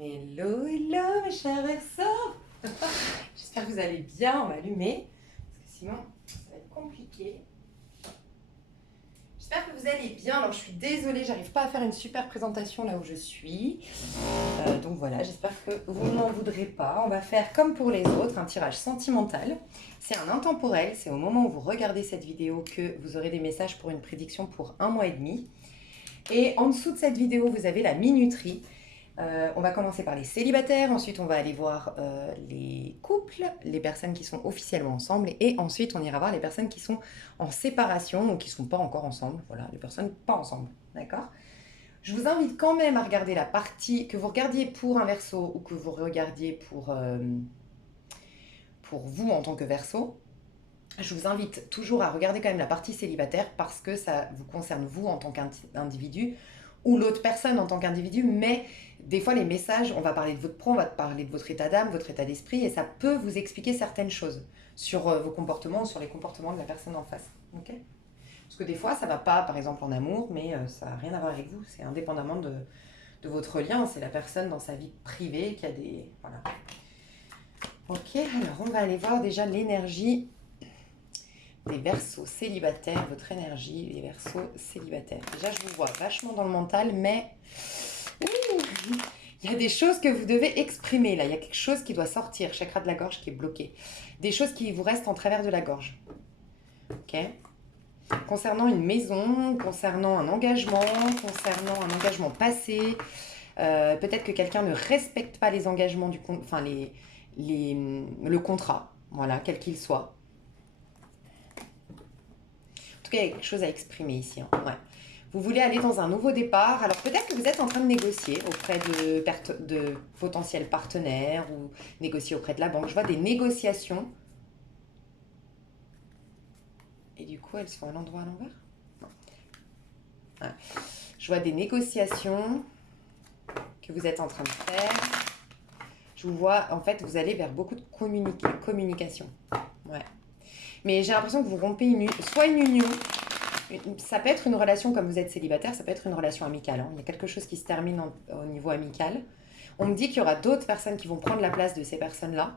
Hello, hello mes chers Verseaux. J'espère que vous allez bien, on va allumer, parce que sinon ça va être compliqué. J'espère que vous allez bien. Alors je suis désolée, j'arrive pas à faire une super présentation là où je suis. Donc voilà, j'espère que vous ne m'en voudrez pas. On va faire comme pour les autres, un tirage sentimental. C'est un intemporel, c'est au moment où vous regardez cette vidéo que vous aurez des messages pour une prédiction pour 1 mois et demi. Et en dessous de cette vidéo, vous avez la minuterie. On va commencer par les célibataires, ensuite on va aller voir les couples, les personnes qui sont officiellement ensemble, et ensuite on ira voir les personnes qui sont en séparation ou qui ne sont pas encore ensemble, voilà, les personnes pas ensemble, d'accord? Je vous invite quand même à regarder la partie, que vous regardiez pour un Verseau ou que vous regardiez pour vous en tant que Verseau. Je vous invite toujours à regarder quand même la partie célibataire parce que ça vous concerne vous en tant qu'individu ou l'autre personne en tant qu'individu, mais des fois les messages, on va parler de votre pro, on va parler de votre état d'âme, votre état d'esprit, et ça peut vous expliquer certaines choses sur vos comportements ou sur les comportements de la personne en face. Ok? Parce que des fois ça va pas, par exemple en amour, mais ça n'a rien à voir avec vous, c'est indépendamment de votre lien, c'est la personne dans sa vie privée qui a des... Voilà. Ok, alors on va aller voir déjà l'énergie des Verseaux célibataires, votre énergie, les Verseaux célibataires. Déjà, je vous vois vachement dans le mental, mais il y a des choses que vous devez exprimer là. Il y a quelque chose qui doit sortir, chakra de la gorge qui est bloqué. Des choses qui vous restent en travers de la gorge. Ok. Concernant une maison, concernant un engagement passé, peut-être que quelqu'un ne respecte pas les engagements enfin le contrat, voilà, quel qu'il soit. En tout cas, il y a quelque chose à exprimer ici. Hein. Ouais. Vous voulez aller dans un nouveau départ. Alors peut-être que vous êtes en train de négocier auprès de potentiels partenaires ou négocier auprès de la banque. Je vois des négociations. Et du coup, elles sont à l'endroit à l'envers. Ouais. Je vois des négociations que vous êtes en train de faire. Je vous vois, en fait, vous allez vers beaucoup de communication. Ouais. Mais j'ai l'impression que vous rompez soit une union. Ça peut être une relation, comme vous êtes célibataire, ça peut être une relation amicale. Hein. Il y a quelque chose qui se termine au niveau amical. On me dit qu'il y aura d'autres personnes qui vont prendre la place de ces personnes-là.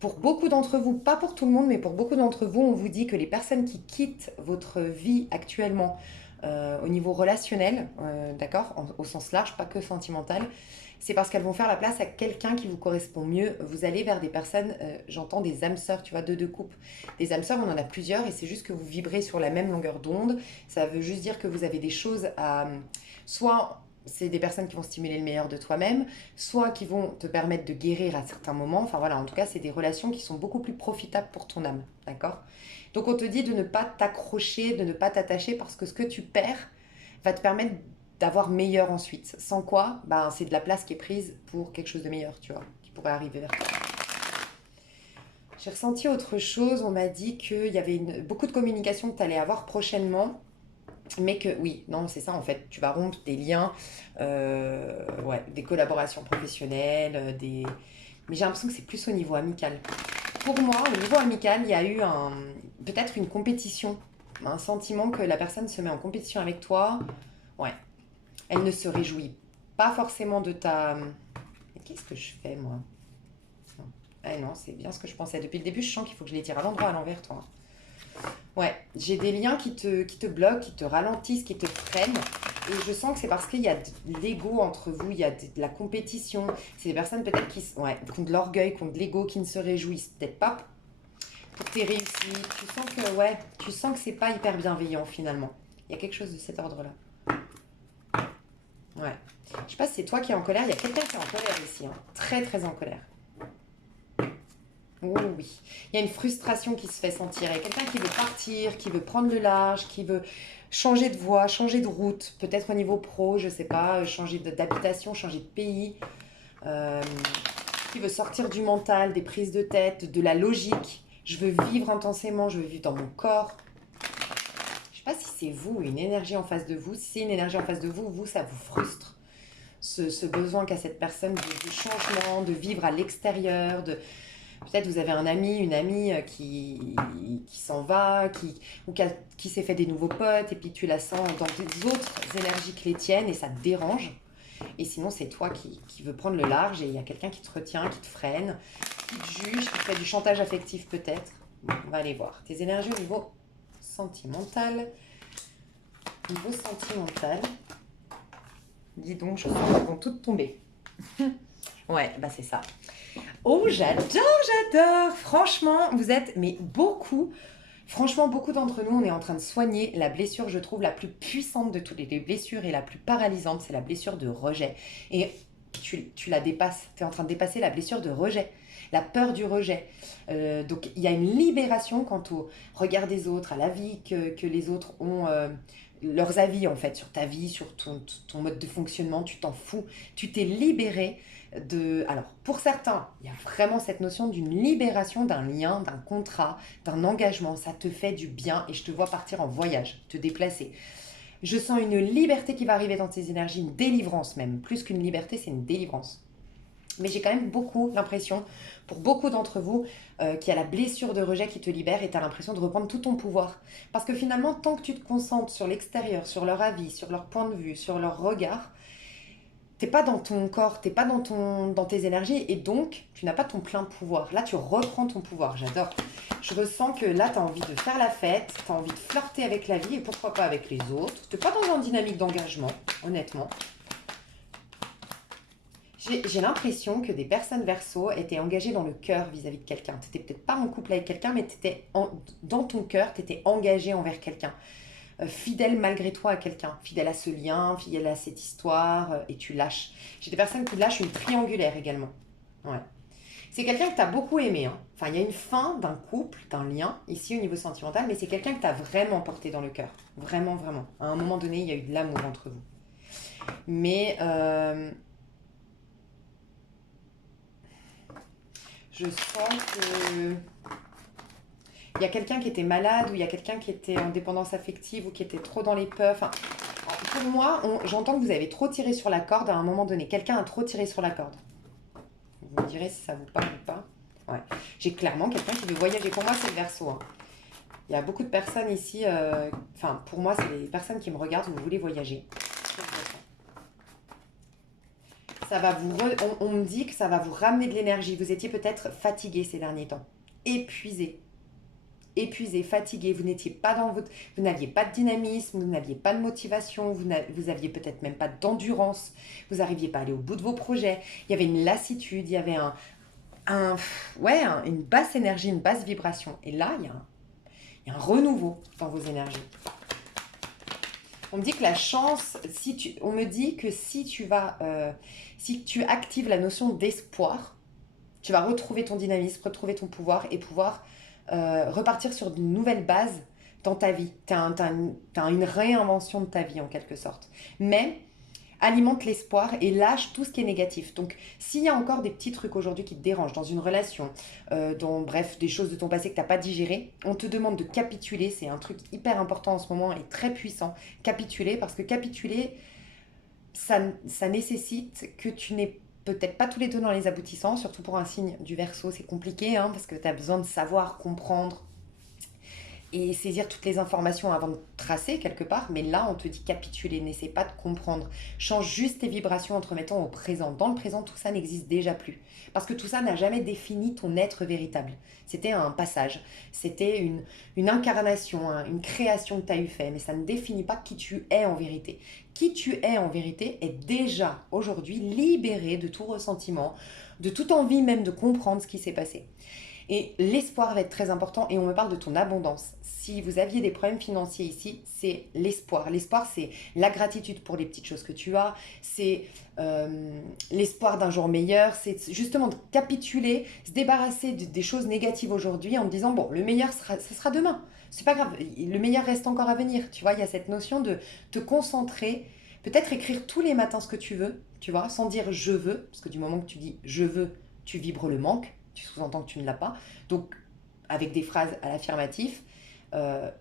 Pour beaucoup d'entre vous, pas pour tout le monde, mais pour beaucoup d'entre vous, on vous dit que les personnes qui quittent votre vie actuellement au niveau relationnel, d'accord, au sens large, pas que sentimental, c'est parce qu'elles vont faire la place à quelqu'un qui vous correspond mieux. Vous allez vers des personnes, j'entends des âmes sœurs, tu vois, deux couples. Des âmes sœurs, on en a plusieurs et c'est juste que vous vibrez sur la même longueur d'onde. Ça veut juste dire que vous avez des choses à... Soit c'est des personnes qui vont stimuler le meilleur de toi-même, soit qui vont te permettre de guérir à certains moments. Enfin voilà, en tout cas, c'est des relations qui sont beaucoup plus profitables pour ton âme, d'accord? Donc on te dit de ne pas t'accrocher, de ne pas t'attacher parce que ce que tu perds va te permettre d'avoir meilleur ensuite. Sans quoi, ben, c'est de la place qui est prise pour quelque chose de meilleur, tu vois, qui pourrait arriver vers toi. J'ai ressenti autre chose, on m'a dit qu'il y avait beaucoup de communication que tu allais avoir prochainement, mais que oui, non, c'est ça en fait, tu vas rompre des liens, ouais, des collaborations professionnelles, mais j'ai l'impression que c'est plus au niveau amical. Pour moi, au niveau amical, il y a eu peut-être une compétition, un sentiment que la personne se met en compétition avec toi. Ouais, elle ne se réjouit pas forcément de ta... Mais qu'est-ce que je fais, moi? Non. Ah non, c'est bien ce que je pensais. Depuis le début, je sens qu'il faut que je les tire à l'endroit, à l'envers, toi. Ouais, j'ai des liens qui te bloquent, qui te ralentissent, qui te freinent. Et je sens que c'est parce qu'il y a de l'ego entre vous, il y a de la compétition. C'est des personnes peut-être qui ont de l'orgueil, qui ont de l'ego, qui ne se réjouissent peut-être pas pour tes réussites. Tu sens que c'est pas hyper bienveillant finalement. Il y a quelque chose de cet ordre-là. Ouais. Je sais pas si c'est toi qui es en colère, il y a quelqu'un qui est en colère ici, hein. Très très en colère. Oh oui. Il y a une frustration qui se fait sentir. Il y a quelqu'un qui veut partir, qui veut prendre le large, qui veut changer de voie, changer de route, peut-être au niveau pro, je sais pas, changer d'habitation, changer de pays, euh, qui veut sortir du mental, des prises de tête, de la logique. Je veux vivre intensément, je veux vivre dans mon corps. Je sais pas si c'est vous, une énergie en face de vous. Si c'est une énergie en face de vous, ça vous frustre. Ce besoin qu'a cette personne de changement, de vivre à l'extérieur, de... Peut-être vous avez un ami, une amie qui s'en va, qui s'est fait des nouveaux potes, et puis tu la sens dans des autres énergies que les tiennes, et ça te dérange. Et sinon, c'est toi qui veux prendre le large et il y a quelqu'un qui te retient, qui te freine, qui te juge, qui te fait du chantage affectif peut-être. Bon, on va aller voir. Tes énergies au niveau sentimental. Niveau sentimental. Dis donc, je sens qu'elles vont toutes tomber. Ouais, bah c'est ça. Oh, j'adore. Franchement, vous êtes, mais beaucoup. Franchement, beaucoup d'entre nous, on est en train de soigner la blessure, je trouve, la plus puissante de toutes les blessures et la plus paralysante, c'est la blessure de rejet. Et tu la dépasses, tu es en train de dépasser la blessure de rejet, la peur du rejet. Donc, il y a une libération quant au regard des autres, à la vie que les autres ont, leurs avis en fait, sur ta vie, sur ton mode de fonctionnement, tu t'en fous. Tu t'es libéré de... Alors, pour certains, il y a vraiment cette notion d'une libération d'un lien, d'un contrat, d'un engagement. Ça te fait du bien et je te vois partir en voyage, te déplacer. Je sens une liberté qui va arriver dans tes énergies, une délivrance même. Plus qu'une liberté, c'est une délivrance. Mais j'ai quand même beaucoup l'impression, pour beaucoup d'entre vous, qu'il y a la blessure de rejet qui te libère et tu as l'impression de reprendre tout ton pouvoir. Parce que finalement, tant que tu te concentres sur l'extérieur, sur leur avis, sur leur point de vue, sur leur regard, t'es pas dans ton corps, t'es pas dans tes énergies et donc tu n'as pas ton plein pouvoir. Là, tu reprends ton pouvoir, j'adore. Je ressens que là, tu as envie de faire la fête, tu as envie de flirter avec la vie et pourquoi pas avec les autres. Tu n'es pas dans une dynamique d'engagement, honnêtement. J'ai l'impression que des personnes verso étaient engagées dans le cœur vis-à-vis de quelqu'un. Tu n'étais peut-être pas en couple avec quelqu'un, mais dans ton cœur, tu étais engagé envers quelqu'un. Fidèle malgré toi à quelqu'un, fidèle à ce lien, fidèle à cette histoire, et tu lâches. J'ai des personnes qui lâchent une triangulaire également. Ouais. C'est quelqu'un que tu as beaucoup aimé. Hein. Enfin, il y a une fin d'un couple, d'un lien, ici au niveau sentimental, mais c'est quelqu'un que tu as vraiment porté dans le cœur. Vraiment, vraiment. À un moment donné, il y a eu de l'amour entre vous. Mais je sens que il y a quelqu'un qui était malade ou il y a quelqu'un qui était en dépendance affective ou qui était trop dans les peurs. Enfin, pour moi, j'entends que vous avez trop tiré sur la corde à un moment donné. Quelqu'un a trop tiré sur la corde. Vous me direz si ça vous parle ou pas. Ouais. J'ai clairement quelqu'un qui veut voyager. Pour moi, c'est le Verseau. Hein. Il y a beaucoup de personnes ici. Enfin, pour moi, c'est les personnes qui me regardent. Vous voulez voyager. Ça va on me dit que ça va vous ramener de l'énergie. Vous étiez peut-être fatigué ces derniers temps. Épuisé, fatigué, vous n'étiez pas dans votre... Vous n'aviez pas de dynamisme, vous n'aviez pas de motivation, vous aviez peut-être même pas d'endurance, vous n'arriviez pas à aller au bout de vos projets, il y avait une lassitude, il y avait une basse énergie, une basse vibration. Et là, il y a un renouveau dans vos énergies. On me dit que la chance, on me dit que si tu actives la notion d'espoir, tu vas retrouver ton dynamisme, retrouver ton pouvoir et pouvoir repartir sur de nouvelles bases dans ta vie. Tu as une réinvention de ta vie en quelque sorte. Mais alimente l'espoir et lâche tout ce qui est négatif. Donc, s'il y a encore des petits trucs aujourd'hui qui te dérangent dans une relation, bref, des choses de ton passé que tu n'as pas digérées, on te demande de capituler. C'est un truc hyper important en ce moment et très puissant. Capituler, parce que capituler, ça nécessite que tu n'aies peut-être pas tous les tenants les aboutissants, surtout pour un signe du Verseau, c'est compliqué, hein, parce que tu as besoin de savoir, comprendre et saisir toutes les informations avant de tracer quelque part. Mais là, on te dit capituler, n'essaie pas de comprendre. Change juste tes vibrations en te remettant au présent. Dans le présent, tout ça n'existe déjà plus. Parce que tout ça n'a jamais défini ton être véritable. C'était un passage, c'était une incarnation, une création que tu as eu fait, mais ça ne définit pas qui tu es en vérité. Qui tu es en vérité est déjà aujourd'hui libéré de tout ressentiment, de toute envie même de comprendre ce qui s'est passé. Et l'espoir va être très important et on me parle de ton abondance. Si vous aviez des problèmes financiers ici, c'est l'espoir. L'espoir, c'est la gratitude pour les petites choses que tu as, c'est l'espoir d'un jour meilleur, c'est justement de capituler, se débarrasser des choses négatives aujourd'hui en te disant, bon, le meilleur, ce sera demain. C'est pas grave, le meilleur reste encore à venir. Tu vois, il y a cette notion de te concentrer, peut-être écrire tous les matins ce que tu veux, tu vois, sans dire je veux, parce que du moment que tu dis je veux, tu vibres le manque. Tu sous-entends que tu ne l'as pas. Donc, avec des phrases à l'affirmatif,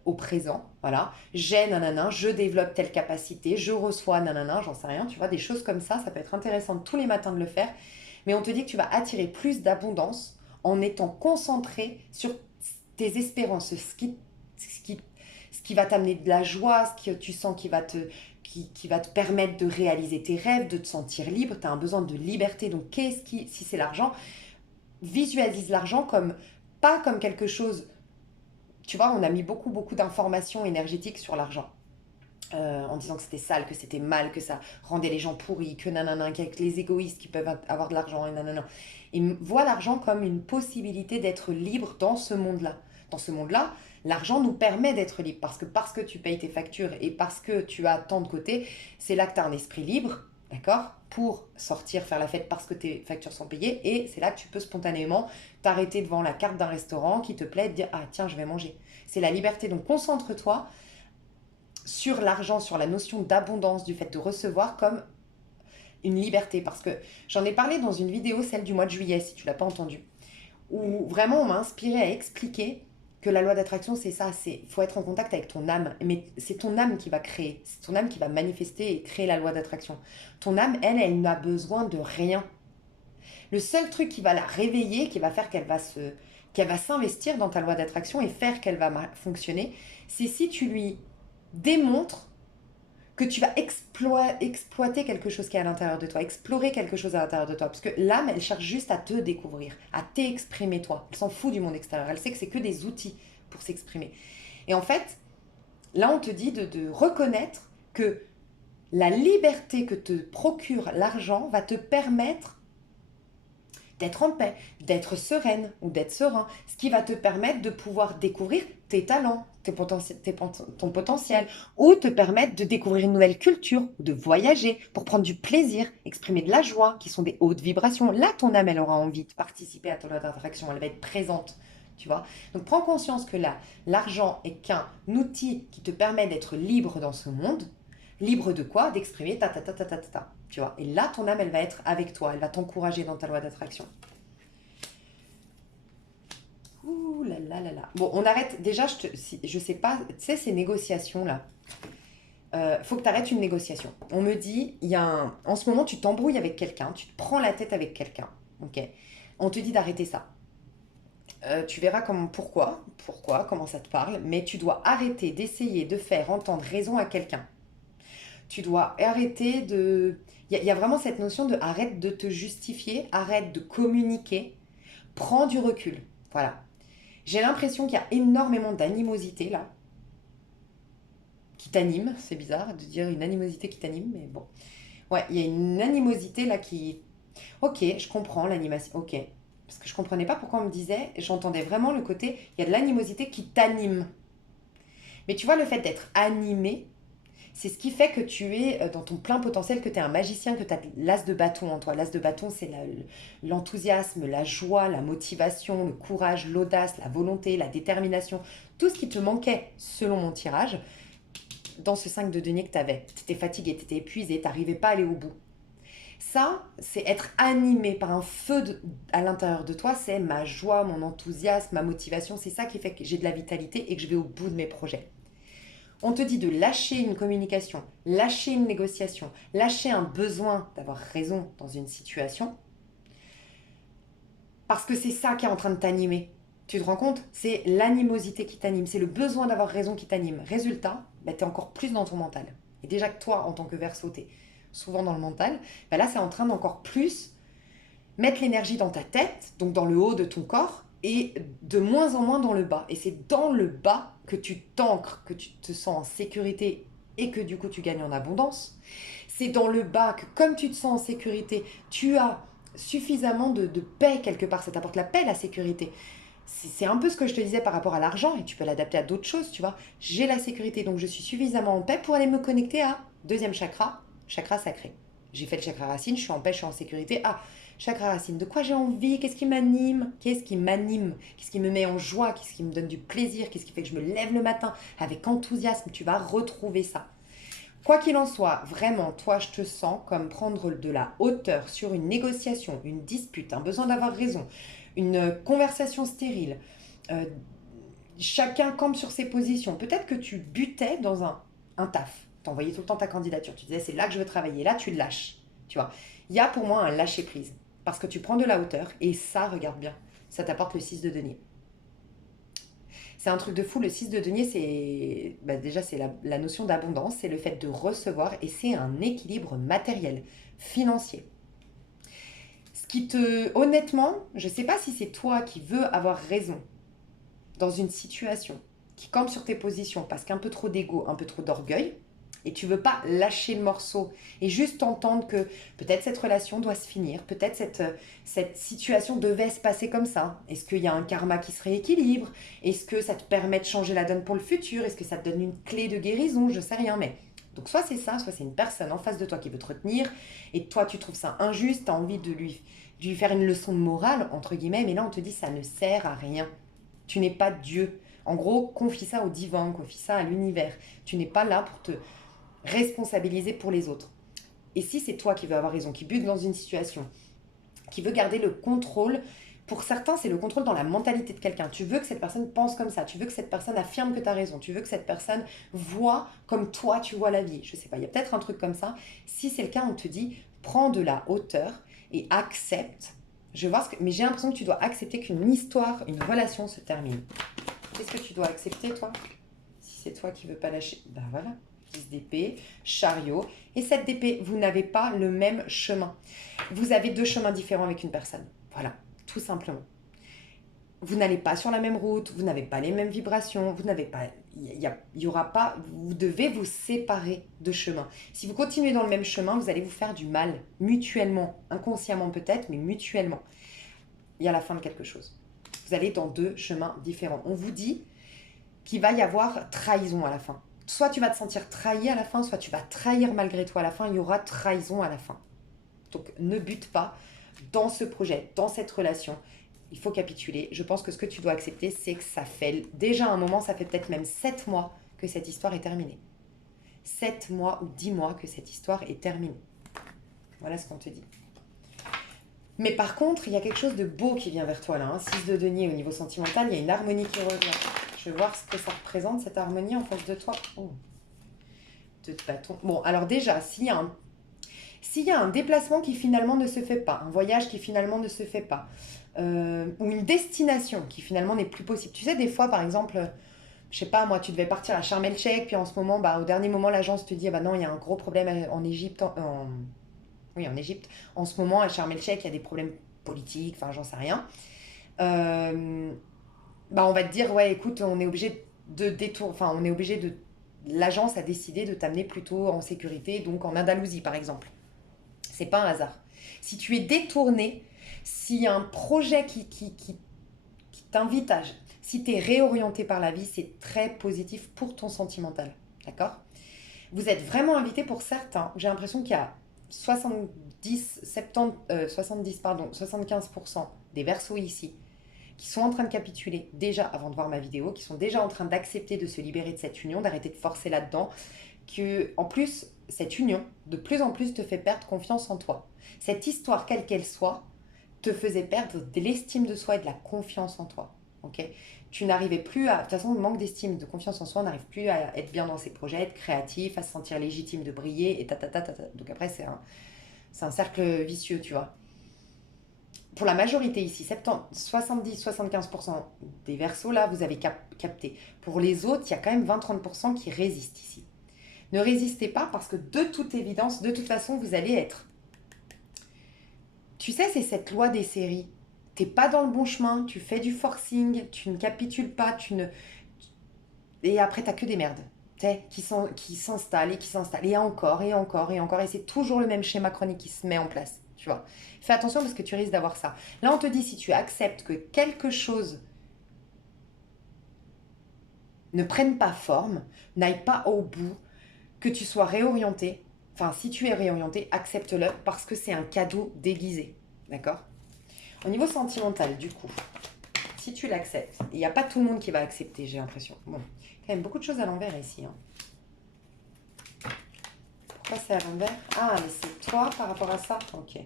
au présent, voilà. J'ai nanana, je développe telle capacité, je reçois nanana, j'en sais rien, tu vois, des choses comme ça peut être intéressant tous les matins de le faire. Mais on te dit que tu vas attirer plus d'abondance en étant concentré sur tes espérances, ce qui va t'amener de la joie, ce que tu sens qui qui va te permettre de réaliser tes rêves, de te sentir libre. Tu as un besoin de liberté. Donc, si c'est l'argent, visualise l'argent pas comme quelque chose. Tu vois, on a mis beaucoup, beaucoup d'informations énergétiques sur l'argent. En disant que c'était sale, que c'était mal, que ça rendait les gens pourris, que nanana, qu'avec les égoïstes qui peuvent avoir de l'argent et nanana. Et vois l'argent comme une possibilité d'être libre dans ce monde-là. Dans ce monde-là, l'argent nous permet d'être libre parce que tu payes tes factures et parce que tu as tant de côté, c'est là que tu as un esprit libre, d'accord, pour sortir, faire la fête parce que tes factures sont payées et c'est là que tu peux spontanément t'arrêter devant la carte d'un restaurant qui te plaît et te dire ah tiens je vais manger. C'est la liberté, donc concentre-toi sur l'argent, sur la notion d'abondance, du fait de recevoir comme une liberté. Parce que j'en ai parlé dans une vidéo, celle du mois de juillet, si tu ne l'as pas entendue, où vraiment on m'a inspiré à expliquer que la loi d'attraction, c'est ça, c'est faut être en contact avec ton âme. Mais c'est ton âme qui va créer, c'est ton âme qui va manifester et créer la loi d'attraction. Ton âme, elle n'a besoin de rien. Le seul truc qui va la réveiller, qui va faire qu'elle va s'investir dans ta loi d'attraction et faire qu'elle va fonctionner, c'est si tu lui démontre que tu vas exploiter quelque chose qui est à l'intérieur de toi, explorer quelque chose à l'intérieur de toi. Parce que l'âme, elle cherche juste à te découvrir, à t'exprimer toi. Elle s'en fout du monde extérieur. Elle sait que c'est que des outils pour s'exprimer. Et en fait, là, on te dit de reconnaître que la liberté que te procure l'argent va te permettre d'être en paix, d'être sereine ou d'être serein, ce qui va te permettre de pouvoir découvrir tes talents, ton potentiel, ou te permettre de découvrir une nouvelle culture, ou de voyager pour prendre du plaisir, exprimer de la joie, qui sont des hautes vibrations. Là, ton âme, elle aura envie de participer à ton loi d'attraction, elle va être présente, tu vois. Donc, prends conscience que là, l'argent est qu'un outil qui te permet d'être libre dans ce monde. Libre de quoi? D'exprimer ta. Tu vois? Et là, ton âme, elle va être avec toi. Elle va t'encourager dans ta loi d'attraction. Ouh là là là là. Bon, on arrête. Déjà, je sais pas, tu sais, ces négociations-là, faut que tu arrêtes une négociation. On me dit, en ce moment, tu t'embrouilles avec quelqu'un, tu te prends la tête avec quelqu'un. Ok? On te dit d'arrêter ça. Tu verras pourquoi, comment ça te parle, mais tu dois arrêter d'essayer de faire entendre raison à quelqu'un. Tu dois arrêter de... Il y a vraiment cette notion de arrête de te justifier, arrête de communiquer, prends du recul. Voilà. J'ai l'impression qu'il y a énormément d'animosité là, qui t'anime. C'est bizarre de dire une animosité qui t'anime, mais bon. Ouais, il y a une animosité là qui... Ok, je comprends l'animation. Ok. Parce que je comprenais pas pourquoi on me disait, j'entendais vraiment le côté, il y a de l'animosité qui t'anime. Mais tu vois, le fait d'être animé, c'est ce qui fait que tu es dans ton plein potentiel, que tu es un magicien, que tu as l'as de bâton en toi. L'as de bâton, c'est l'enthousiasme, la joie, la motivation, le courage, l'audace, la volonté, la détermination. Tout ce qui te manquait, selon mon tirage, dans ce 5 de denier que tu avais. Tu étais fatigué, tu étais épuisé, tu n'arrivais pas à aller au bout. Ça, c'est être animé par un feu à l'intérieur de toi. C'est ma joie, mon enthousiasme, ma motivation. C'est ça qui fait que j'ai de la vitalité et que je vais au bout de mes projets. On te dit de lâcher une communication, lâcher une négociation, lâcher un besoin d'avoir raison dans une situation, parce que c'est ça qui est en train de t'animer. Tu te rends compte? C'est l'animosité qui t'anime, c'est le besoin d'avoir raison qui t'anime. Résultat, tu es encore plus dans ton mental. Et déjà que toi, en tant que Verseau, tu es souvent dans le mental, là, c'est en train d'encore plus mettre l'énergie dans ta tête, donc dans le haut de ton corps, et de moins en moins dans le bas. Et c'est dans le bas que tu t'ancres, que tu te sens en sécurité et que du coup tu gagnes en abondance. C'est dans le bas que comme tu te sens en sécurité, tu as suffisamment de paix quelque part. Ça t'apporte la paix, la sécurité. C'est un peu ce que je te disais par rapport à l'argent et tu peux l'adapter à d'autres choses, tu vois. J'ai la sécurité, donc je suis suffisamment en paix pour aller me connecter à deuxième chakra, chakra sacré. J'ai fait le chakra racine, je suis en paix, je suis en sécurité. Ah, chakra racine, de quoi j'ai envie? Qu'est-ce qui m'anime? Qu'est-ce qui m'anime? Qu'est-ce qui me met en joie? Qu'est-ce qui me donne du plaisir? Qu'est-ce qui fait que je me lève le matin avec enthousiasme? Tu vas retrouver ça. Quoi qu'il en soit, vraiment, toi, je te sens comme prendre de la hauteur sur une négociation, une dispute, un besoin d'avoir raison, une conversation stérile. Chacun campe sur ses positions. Peut-être que tu butais dans un taf. Tu envoyais tout le temps ta candidature. Tu disais, c'est là que je veux travailler. Là, tu lâches. Tu vois. Il y a pour moi un lâcher-prise. Parce que tu prends de la hauteur et ça, regarde bien, ça t'apporte le 6 de denier. C'est un truc de fou. Le 6 de denier, c'est déjà c'est la notion d'abondance, c'est le fait de recevoir et c'est un équilibre matériel, financier. Ce qui te, honnêtement, je sais pas si c'est toi qui veux avoir raison dans une situation, qui campe sur tes positions parce qu'un peu trop d'ego, un peu trop d'orgueil, et tu veux pas lâcher le morceau et juste entendre que peut-être cette relation doit se finir, peut-être cette situation devait se passer comme ça. Est-ce qu'il y a un karma qui se rééquilibre? Est-ce que ça te permet de changer la donne pour le futur? Est-ce que ça te donne une clé de guérison? Je sais rien, mais... Donc soit c'est ça, soit c'est une personne en face de toi qui veut te retenir, et toi tu trouves ça injuste, tu as envie de lui faire une leçon de morale, entre guillemets, mais là on te dit ça ne sert à rien. Tu n'es pas Dieu. En gros, confie ça au divin, confie ça à l'univers. Tu n'es pas là pour te responsabiliser pour les autres. Et si c'est toi qui veux avoir raison, qui bute dans une situation, qui veut garder le contrôle, pour certains, c'est le contrôle dans la mentalité de quelqu'un. Tu veux que cette personne pense comme ça, tu veux que cette personne affirme que tu as raison, tu veux que cette personne voit comme toi tu vois la vie. Je sais pas, il y a peut-être un truc comme ça. Si c'est le cas, on te dit, prends de la hauteur et accepte. Je vais voir mais j'ai l'impression que tu dois accepter qu'une histoire, une relation se termine. Qu'est-ce que tu dois accepter, toi? Si c'est toi qui veux pas lâcher, ben voilà. 10 d'épée, chariot et 7 d'épée. Vous n'avez pas le même chemin. Vous avez deux chemins différents avec une personne. Voilà, tout simplement. Vous n'allez pas sur la même route, vous n'avez pas les mêmes vibrations, vous n'avez pas... Il y aura pas... Vous devez vous séparer de chemin. Si vous continuez dans le même chemin, vous allez vous faire du mal, mutuellement, inconsciemment peut-être, mais mutuellement. Il y a la fin de quelque chose. Vous allez dans deux chemins différents. On vous dit qu'il va y avoir trahison à la fin. Soit tu vas te sentir trahi à la fin, soit tu vas trahir malgré toi à la fin. Il y aura trahison à la fin. Donc ne bute pas dans ce projet, dans cette relation. Il faut capituler. Je pense que ce que tu dois accepter, c'est que ça fait déjà un moment, ça fait peut-être même 7 mois que cette histoire est terminée. 7 mois ou 10 mois que cette histoire est terminée. Voilà ce qu'on te dit. Mais par contre, il y a quelque chose de beau qui vient vers toi là. 6 de denier au niveau sentimental, il y a une harmonie qui revient. Je vais voir ce que ça représente, cette harmonie en face de toi. Oh. 2 de bâton. Bon, alors déjà, s'il y a un déplacement qui finalement ne se fait pas, un voyage qui finalement ne se fait pas, ou une destination qui finalement n'est plus possible. Tu sais, des fois, par exemple, je sais pas, moi, tu devais partir à Sharm el-Sheikh, puis en ce moment, au dernier moment, l'agence te dit, ah bah non, il y a un gros problème en Égypte, oui, en Égypte. En ce moment, à Sharm el-Sheikh, il y a des problèmes politiques, enfin, j'en sais rien. On va te dire, ouais, écoute, on est obligé de l'agence a décidé de t'amener plutôt en sécurité, donc en Andalousie, par exemple. C'est pas un hasard. Si tu es détourné, s'il y a un projet qui t'invite à... Si tu es réorienté par la vie, c'est très positif pour ton sentimental. D'accord? Vous êtes vraiment invité pour certains. J'ai l'impression qu'il y a 75% des Verseaux ici qui sont en train de capituler déjà avant de voir ma vidéo, qui sont déjà en train d'accepter de se libérer de cette union, d'arrêter de forcer là-dedans, que en plus, cette union, de plus en plus, te fait perdre confiance en toi. Cette histoire, quelle qu'elle soit, te faisait perdre de l'estime de soi et de la confiance en toi. Ok? Tu n'arrivais plus à... De toute façon, le manque d'estime, de confiance en soi, on n'arrive plus à être bien dans ses projets, être créatif, à se sentir légitime de briller, et Donc après, c'est un cercle vicieux, tu vois. Pour la majorité ici, 70-75% des Verseaux, là, vous avez capté. Pour les autres, il y a quand même 20-30% qui résistent ici. Ne résistez pas parce que de toute évidence, de toute façon, vous allez être... Tu sais, c'est cette loi des séries. T'es pas dans le bon chemin, tu fais du forcing, tu ne capitules pas, et après, t'as que des merdes. Qui s'installent et qui s'installent. Et encore, et encore, et encore. Et c'est toujours le même schéma chronique qui se met en place. Tu vois. Fais attention parce que tu risques d'avoir ça. Là, on te dit, si tu acceptes que quelque chose ne prenne pas forme, n'aille pas au bout, que tu sois réorienté, enfin, si tu es réorienté, accepte-le parce que c'est un cadeau déguisé. D'accord? Au niveau sentimental, du coup, si tu l'acceptes, il n'y a pas tout le monde qui va accepter, j'ai l'impression. Bon, quand même beaucoup de choses à l'envers ici. Pourquoi c'est à l'envers? Ah, mais c'est toi par rapport à ça? Ok.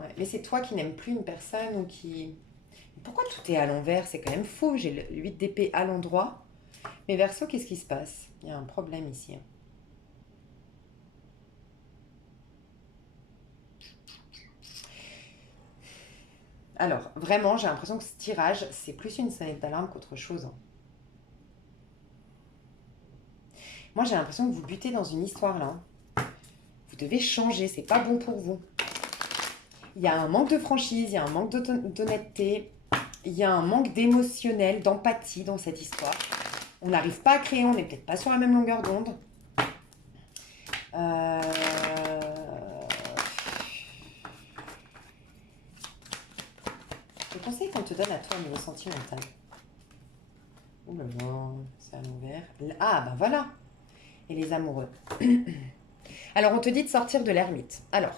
Ouais, mais c'est toi qui n'aimes plus une personne ou qui... Pourquoi tout est à l'envers? C'est quand même fou. J'ai le 8 d'épée à l'endroit. Mais Verseau, qu'est-ce qui se passe? Il y a un problème ici. Alors, vraiment, j'ai l'impression que ce tirage, c'est plus une sonnette d'alarme qu'autre chose. Moi, j'ai l'impression que vous butez dans une histoire là. Vous devez changer, c'est pas bon pour vous. Il y a un manque de franchise, il y a un manque d'honnêteté, il y a un manque d'émotionnel, d'empathie dans cette histoire. On n'arrive pas à créer, on n'est peut-être pas sur la même longueur d'onde. Le conseil qu'on te donne à toi au niveau sentimental. Ouh là là, c'est à l'envers. Ah, ben voilà. Et les amoureux. Alors, on te dit de sortir de l'ermite. Alors,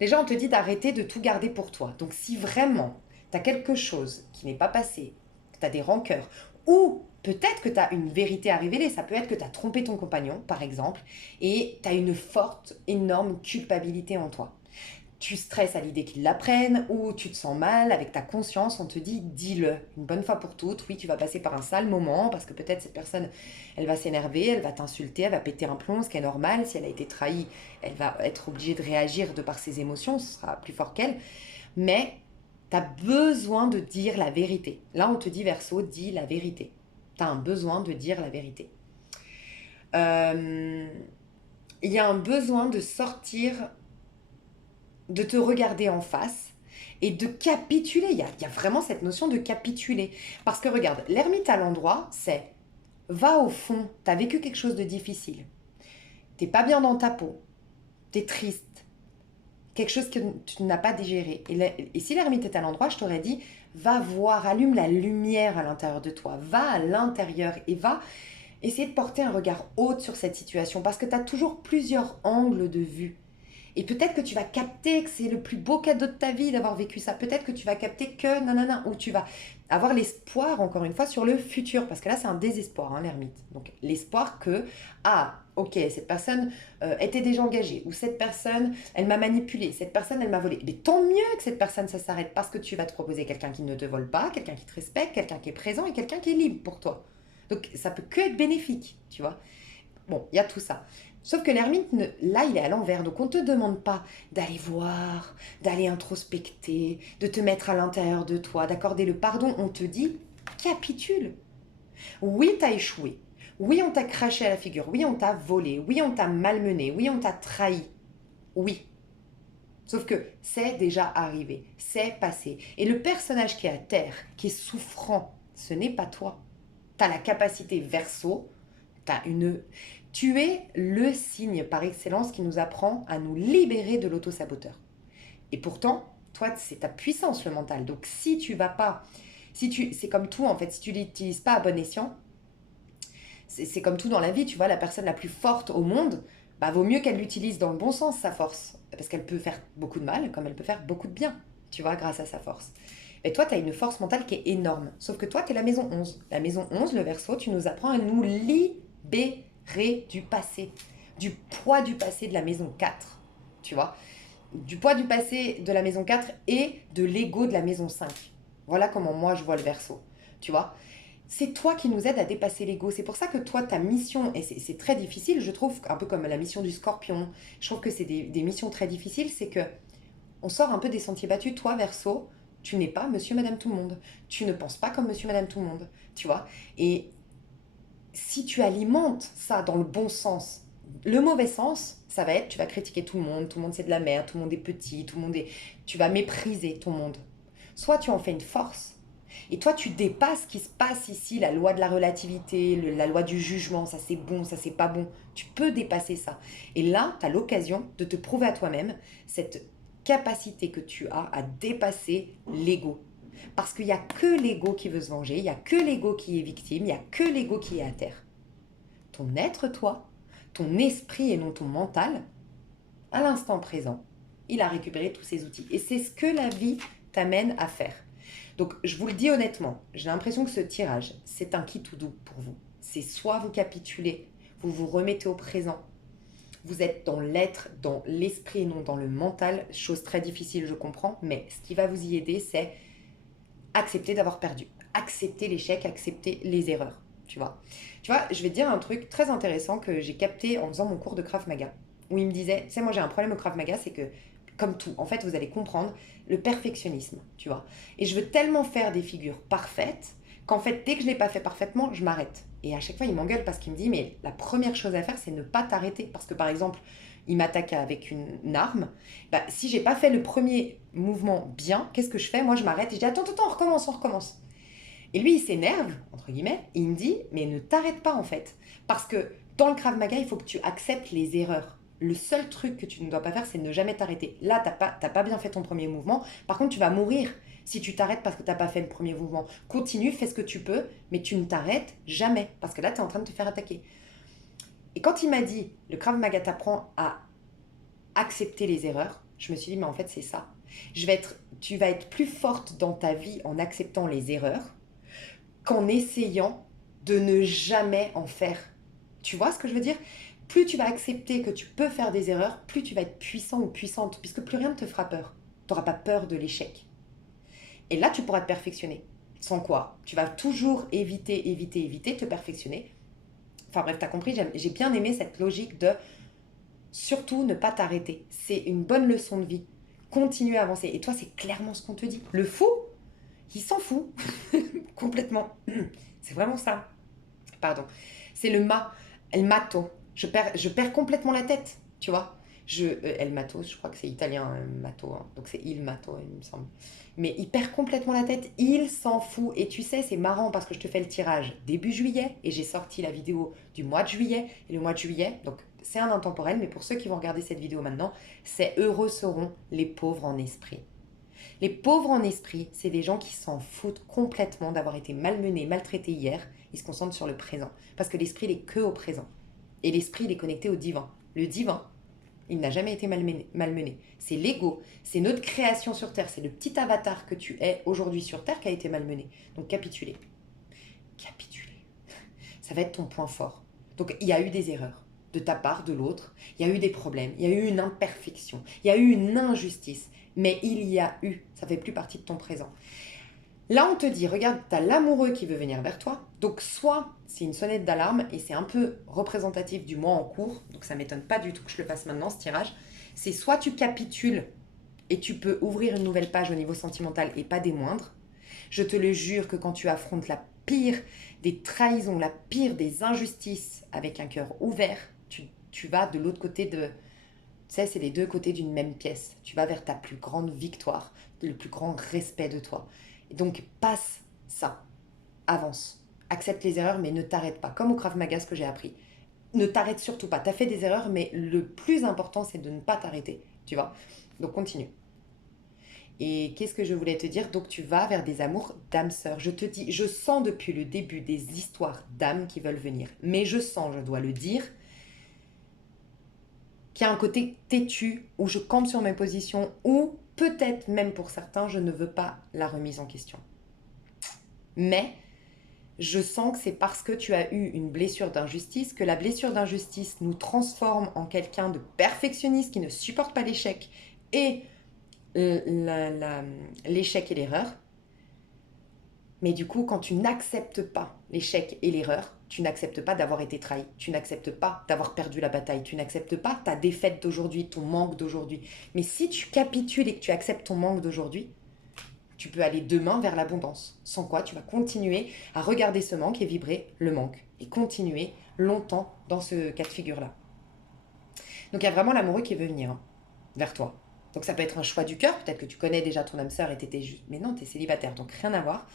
déjà, on te dit d'arrêter de tout garder pour toi. Donc, si vraiment tu as quelque chose qui n'est pas passé, que tu as des rancœurs, ou peut-être que tu as une vérité à révéler, ça peut être que tu as trompé ton compagnon, par exemple, et tu as une forte, énorme culpabilité en toi. Tu stresses à l'idée qu'il l'apprenne, ou tu te sens mal avec ta conscience, on te dit dis-le une bonne fois pour toutes. Oui, tu vas passer par un sale moment parce que peut-être cette personne, elle va s'énerver, elle va t'insulter, elle va péter un plomb, ce qui est normal. Si elle a été trahie, elle va être obligée de réagir de par ses émotions, ce sera plus fort qu'elle. Mais tu as besoin de dire la vérité. Là, on te dit Verseau, dis la vérité. Tu as un besoin de dire la vérité. Il y a un besoin de sortir, de te regarder en face et de capituler. Il y a vraiment cette notion de capituler. Parce que regarde, l'ermite à l'endroit, c'est va au fond, t'as vécu quelque chose de difficile. T'es pas bien dans ta peau. T'es triste. Quelque chose que tu n'as pas digéré. Et si l'ermite est à l'endroit, je t'aurais dit, va voir, allume la lumière à l'intérieur de toi. Va à l'intérieur et va essayer de porter un regard haut sur cette situation. Parce que tu as toujours plusieurs angles de vue. Et peut-être que tu vas capter que c'est le plus beau cadeau de ta vie d'avoir vécu ça. Peut-être que tu vas capter que nanana, ou tu vas avoir l'espoir, encore une fois, sur le futur. Parce que là, c'est un désespoir, hein, l'ermite. Donc, l'espoir que, ah, ok, cette personne était déjà engagée. Ou cette personne, elle m'a manipulé. Cette personne, elle m'a volé. Mais tant mieux que cette personne, ça s'arrête. Parce que tu vas te proposer quelqu'un qui ne te vole pas, quelqu'un qui te respecte, quelqu'un qui est présent et quelqu'un qui est libre pour toi. Donc, ça peut que être bénéfique, tu vois. Bon, il y a tout ça. Sauf que l'ermite, là, il est à l'envers. Donc, on ne te demande pas d'aller voir, d'aller introspecter, de te mettre à l'intérieur de toi, d'accorder le pardon. On te dit, capitule. Oui, t'as échoué. Oui, on t'a craché à la figure. Oui, on t'a volé. Oui, on t'a malmené. Oui, on t'a trahi. Oui. Sauf que c'est déjà arrivé. C'est passé. Et le personnage qui est à terre, qui est souffrant, ce n'est pas toi. T'as la capacité Verseau. Tu es le signe par excellence qui nous apprend à nous libérer de l'auto-saboteur. Et pourtant, toi, c'est ta puissance, le mental. Donc, si tu vas pas, c'est comme tout, en fait, si tu l'utilises pas à bon escient, c'est comme tout dans la vie, tu vois, la personne la plus forte au monde, bah, vaut mieux qu'elle l'utilise dans le bon sens, sa force. Parce qu'elle peut faire beaucoup de mal, comme elle peut faire beaucoup de bien, tu vois, grâce à sa force. Et toi, tu as une force mentale qui est énorme. Sauf que toi, tu es la maison 11. La maison 11, le Verseau, tu nous apprends à nous libérer du passé, du poids du passé de la maison 4, tu vois, du poids du passé de la maison 4 et de l'ego de la maison 5. Voilà comment moi je vois le Verseau, tu vois. C'est toi qui nous aide à dépasser l'ego. C'est pour ça que toi, ta mission, et c'est très difficile, je trouve, un peu comme la mission du Scorpion, je trouve que c'est des missions très difficiles, c'est que on sort un peu des sentiers battus. Toi, Verseau, tu n'es pas monsieur, madame, tout le monde. Tu ne penses pas comme monsieur, madame, tout le monde, tu vois. Et si tu alimentes ça dans le bon sens, le mauvais sens, ça va être, tu vas critiquer tout le monde c'est de la merde, tout le monde est petit, tout le monde est... Tu vas mépriser ton monde. Soit tu en fais une force, et toi tu dépasses ce qui se passe ici, la loi de la relativité, la loi du jugement, ça c'est bon, ça c'est pas bon. Tu peux dépasser ça. Et là, tu as l'occasion de te prouver à toi-même cette capacité que tu as à dépasser l'ego. Parce qu'il n'y a que l'ego qui veut se venger, il n'y a que l'ego qui est victime, il n'y a que l'ego qui est à terre. Ton être, toi, ton esprit et non ton mental, à l'instant présent, il a récupéré tous ses outils. Et c'est ce que la vie t'amène à faire. Donc, je vous le dis honnêtement, j'ai l'impression que ce tirage, c'est un qui tout doux pour vous. C'est soit vous capitulez, vous vous remettez au présent, vous êtes dans l'être, dans l'esprit et non dans le mental, chose très difficile, je comprends, mais ce qui va vous y aider, c'est accepter d'avoir perdu, accepter l'échec, accepter les erreurs, tu vois. Tu vois, je vais te dire un truc très intéressant que j'ai capté en faisant mon cours de Krav Maga, où il me disait, tu sais, moi j'ai un problème au Krav Maga, c'est que, comme tout, en fait, vous allez comprendre le perfectionnisme, tu vois. Et je veux tellement faire des figures parfaites qu'en fait, dès que je ne l'ai pas fait parfaitement, je m'arrête. Et à chaque fois, il m'engueule parce qu'il me dit, mais la première chose à faire, c'est ne pas t'arrêter. Parce que par exemple, il m'attaque avec une arme. Bah, si j'ai pas fait le premier mouvement bien, qu'est-ce que je fais? Moi, je m'arrête et je dis, attends, attends, on recommence, on recommence. Et lui, il s'énerve, entre guillemets, et il me dit, mais ne t'arrête pas en fait. Parce que dans le Krav Maga, il faut que tu acceptes les erreurs. Le seul truc que tu ne dois pas faire, c'est ne jamais t'arrêter. Là, t'as pas bien fait ton premier mouvement. Par contre, tu vas mourir si tu t'arrêtes parce que tu n'as pas fait le premier mouvement. Continue, fais ce que tu peux, mais tu ne t'arrêtes jamais. Parce que là, tu es en train de te faire attaquer. Et quand il m'a dit, le Krav Maga t'apprend à accepter les erreurs, je me suis dit, mais en fait, c'est ça. Tu vas être plus forte dans ta vie en acceptant les erreurs qu'en essayant de ne jamais en faire. Tu vois ce que je veux dire? Plus tu vas accepter que tu peux faire des erreurs, plus tu vas être puissant ou puissante, puisque plus rien ne te fera peur. Tu n'auras pas peur de l'échec. Et là, tu pourras te perfectionner. Sans quoi? Tu vas toujours éviter, te perfectionner. Enfin bref, tu as compris, j'ai bien aimé cette logique de surtout ne pas t'arrêter. C'est une bonne leçon de vie. Continuer à avancer. Et toi, c'est clairement ce qu'on te dit. Le fou, il s'en fout. Complètement. C'est vraiment ça. Pardon. C'est el mato. Je perds complètement la tête, tu vois. El mato, je crois que c'est italien, mato, hein. Donc c'est il mato, il me semble. Mais il perd complètement la tête, il s'en fout. Et tu sais, c'est marrant parce que je te fais le tirage début juillet et j'ai sorti la vidéo du mois de juillet. Et le mois de juillet, donc c'est un intemporel, mais pour ceux qui vont regarder cette vidéo maintenant, c'est heureux seront les pauvres en esprit. Les pauvres en esprit, c'est des gens qui s'en foutent complètement d'avoir été malmenés, maltraités hier. Ils se concentrent sur le présent. Parce que l'esprit, il est que au présent. Et l'esprit, il est connecté au divin. Le divin, il n'a jamais été malmené. C'est l'ego, c'est notre création sur Terre. C'est le petit avatar que tu es aujourd'hui sur Terre qui a été malmené. Donc capituler. Capituler. Ça va être ton point fort. Donc il y a eu des erreurs de ta part, de l'autre. Il y a eu des problèmes. Il y a eu une imperfection. Il y a eu une injustice. Mais il y a eu, ça fait plus partie de ton présent. Là, on te dit, regarde, tu as l'amoureux qui veut venir vers toi. Donc, soit c'est une sonnette d'alarme et c'est un peu représentatif du mois en cours. Donc, ça ne m'étonne pas du tout que je le fasse maintenant, ce tirage. C'est soit tu capitules et tu peux ouvrir une nouvelle page au niveau sentimental et pas des moindres. Je te le jure que quand tu affrontes la pire des trahisons, la pire des injustices avec un cœur ouvert, tu vas de l'autre côté de... Tu sais, c'est les deux côtés d'une même pièce. Tu vas vers ta plus grande victoire, le plus grand respect de toi. Et donc, passe ça. Avance. Accepte les erreurs, mais ne t'arrête pas. Comme au Krav Maga, ce que j'ai appris. Ne t'arrête surtout pas. Tu as fait des erreurs, mais le plus important, c'est de ne pas t'arrêter. Tu vois? Donc, continue. Et qu'est-ce que je voulais te dire? Donc, tu vas vers des amours d'âme sœur. Je te dis, je sens depuis le début des histoires d'âmes qui veulent venir. Mais je sens, je dois le dire, qu'il y a un côté têtu, où je campe sur mes positions, ou peut-être même pour certains, je ne veux pas la remise en question. Mais je sens que c'est parce que tu as eu une blessure d'injustice, que la blessure d'injustice nous transforme en quelqu'un de perfectionniste qui ne supporte pas l'échec et l'échec et l'erreur. Mais du coup, quand tu n'acceptes pas l'échec et l'erreur, tu n'acceptes pas d'avoir été trahi, tu n'acceptes pas d'avoir perdu la bataille, tu n'acceptes pas ta défaite d'aujourd'hui, ton manque d'aujourd'hui. Mais si tu capitules et que tu acceptes ton manque d'aujourd'hui, tu peux aller demain vers l'abondance. Sans quoi, tu vas continuer à regarder ce manque et vibrer le manque. Et continuer longtemps dans ce cas de figure-là. Donc il y a vraiment l'amoureux qui veut venir vers toi. Donc ça peut être un choix du cœur, peut-être que tu connais déjà ton âme sœur et t'étais juste... Mais non, t'es célibataire, donc rien à voir.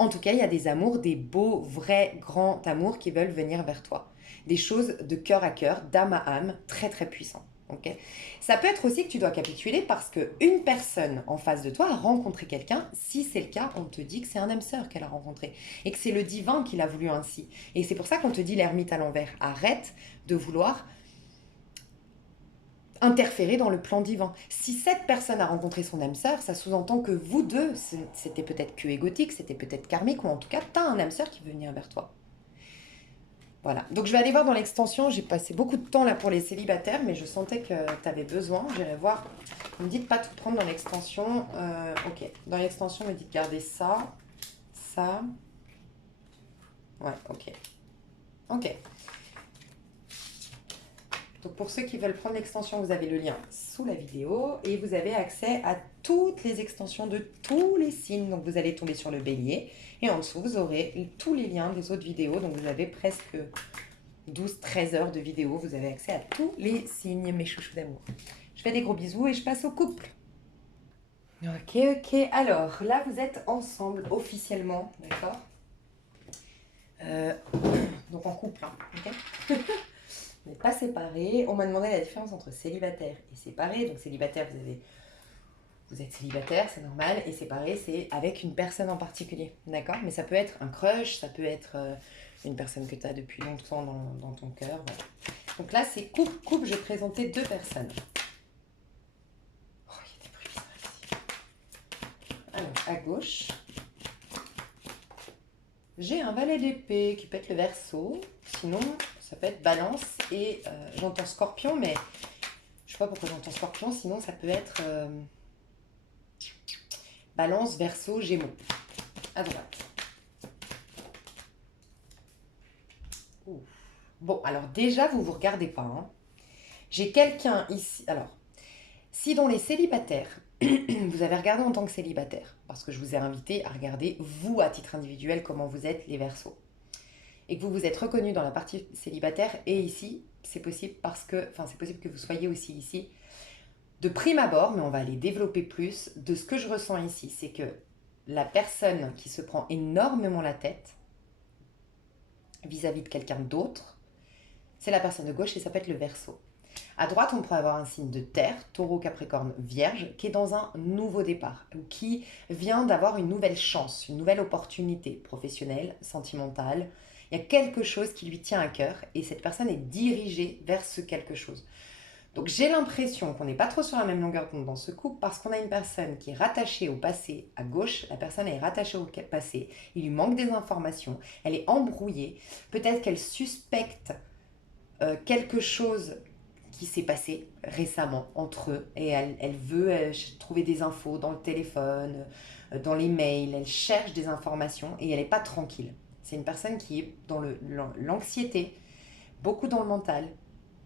En tout cas, il y a des amours, des beaux, vrais, grands amours qui veulent venir vers toi. Des choses de cœur à cœur, d'âme à âme, très très puissants. Okay. Ça peut être aussi que tu dois capituler parce qu'une personne en face de toi a rencontré quelqu'un. Si c'est le cas, on te dit que c'est un âme sœur qu'elle a rencontré et que c'est le divin qui l'a voulu ainsi. Et c'est pour ça qu'on te dit l'ermite à l'envers. Arrête de vouloir interférer dans le plan divin. Si cette personne a rencontré son âme sœur, ça sous-entend que vous deux, c'était peut-être que égotique, c'était peut-être karmique, ou en tout cas, tu as un âme sœur qui veut venir vers toi. Voilà, donc je vais aller voir dans l'extension, j'ai passé beaucoup de temps là pour les célibataires, mais je sentais que tu avais besoin, j'irai voir. Vous me dites pas tout prendre dans l'extension, ok, dans l'extension, me dites garder ça, ça, ouais, ok, ok. Donc pour ceux qui veulent prendre l'extension, vous avez le lien sous la vidéo et vous avez accès à toutes les extensions de tous les signes. Donc vous allez tomber sur le bélier et en dessous vous aurez tous les liens des autres vidéos. Donc vous avez presque 12-13 heures de vidéos. Vous avez accès à tous les signes, mes chouchous d'amour. Je fais des gros bisous et je passe au couple. Ok. Alors là vous êtes ensemble officiellement, d'accord? Donc en couple, hein, ok. On n'est pas séparés. On m'a demandé la différence entre célibataire et séparé. Donc célibataire, vous êtes célibataire, c'est normal. Et séparé, c'est avec une personne en particulier. D'accord? Mais ça peut être un crush, ça peut être une personne que tu as depuis longtemps dans ton cœur. Voilà. Donc là, c'est couple. Couple, je vais présenter deux personnes. Oh, il y a des bruits bizarres ici. Alors, à gauche, j'ai un valet d'épée qui peut être le Verseau. Sinon, ça peut être Balance et j'entends Scorpion, mais je sais pas pourquoi j'entends Scorpion, sinon ça peut être Balance, Verseau, Gémeaux. À droite. Ouh. Bon, alors déjà, vous regardez pas. Hein. J'ai quelqu'un ici. Alors, si dans les célibataires, vous avez regardé en tant que célibataire, parce que je vous ai invité à regarder, vous, à titre individuel, comment vous êtes les Verseaux. Et que vous vous êtes reconnu dans la partie célibataire, et ici, c'est possible parce que, enfin, c'est possible que vous soyez aussi ici, de prime abord, mais on va aller développer plus, de ce que je ressens ici, c'est que la personne qui se prend énormément la tête vis-à-vis de quelqu'un d'autre, c'est la personne de gauche et ça peut être le Verseau. À droite, on pourrait avoir un signe de terre, taureau, capricorne, vierge, qui est dans un nouveau départ, ou qui vient d'avoir une nouvelle chance, une nouvelle opportunité professionnelle, sentimentale. Il y a quelque chose qui lui tient à cœur et cette personne est dirigée vers ce quelque chose. Donc j'ai l'impression qu'on n'est pas trop sur la même longueur d'onde dans ce couple parce qu'on a une personne qui est rattachée au passé à gauche, la personne est rattachée au passé, il lui manque des informations, elle est embrouillée, peut-être qu'elle suspecte quelque chose qui s'est passé récemment entre eux et elle veut trouver des infos dans le téléphone, dans les mails, elle cherche des informations et elle n'est pas tranquille. C'est une personne qui est dans l'anxiété, beaucoup dans le mental,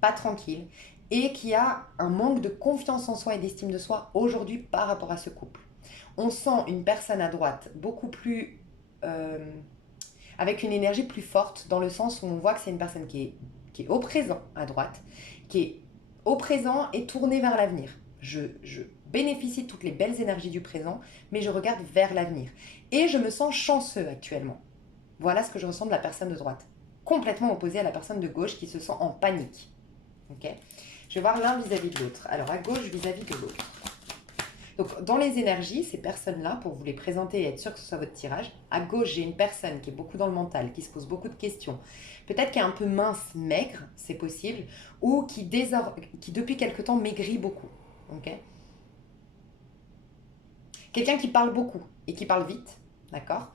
pas tranquille et qui a un manque de confiance en soi et d'estime de soi aujourd'hui par rapport à ce couple. On sent une personne à droite beaucoup plus... avec une énergie plus forte dans le sens où on voit que c'est une personne qui est au présent à droite, qui est au présent et tournée vers l'avenir. Je bénéficie de toutes les belles énergies du présent, mais je regarde vers l'avenir. Et je me sens chanceux actuellement. Voilà ce que je ressens de la personne de droite. Complètement opposé à la personne de gauche qui se sent en panique. Okay. Je vais voir l'un vis-à-vis de l'autre. Alors à gauche vis-à-vis de l'autre. Donc dans les énergies, ces personnes-là, pour vous les présenter et être sûr que ce soit votre tirage, à gauche j'ai une personne qui est beaucoup dans le mental, qui se pose beaucoup de questions, peut-être qui est un peu mince, maigre, c'est possible, ou qui depuis quelque temps maigrit beaucoup. Okay. Quelqu'un qui parle beaucoup et qui parle vite, d'accord.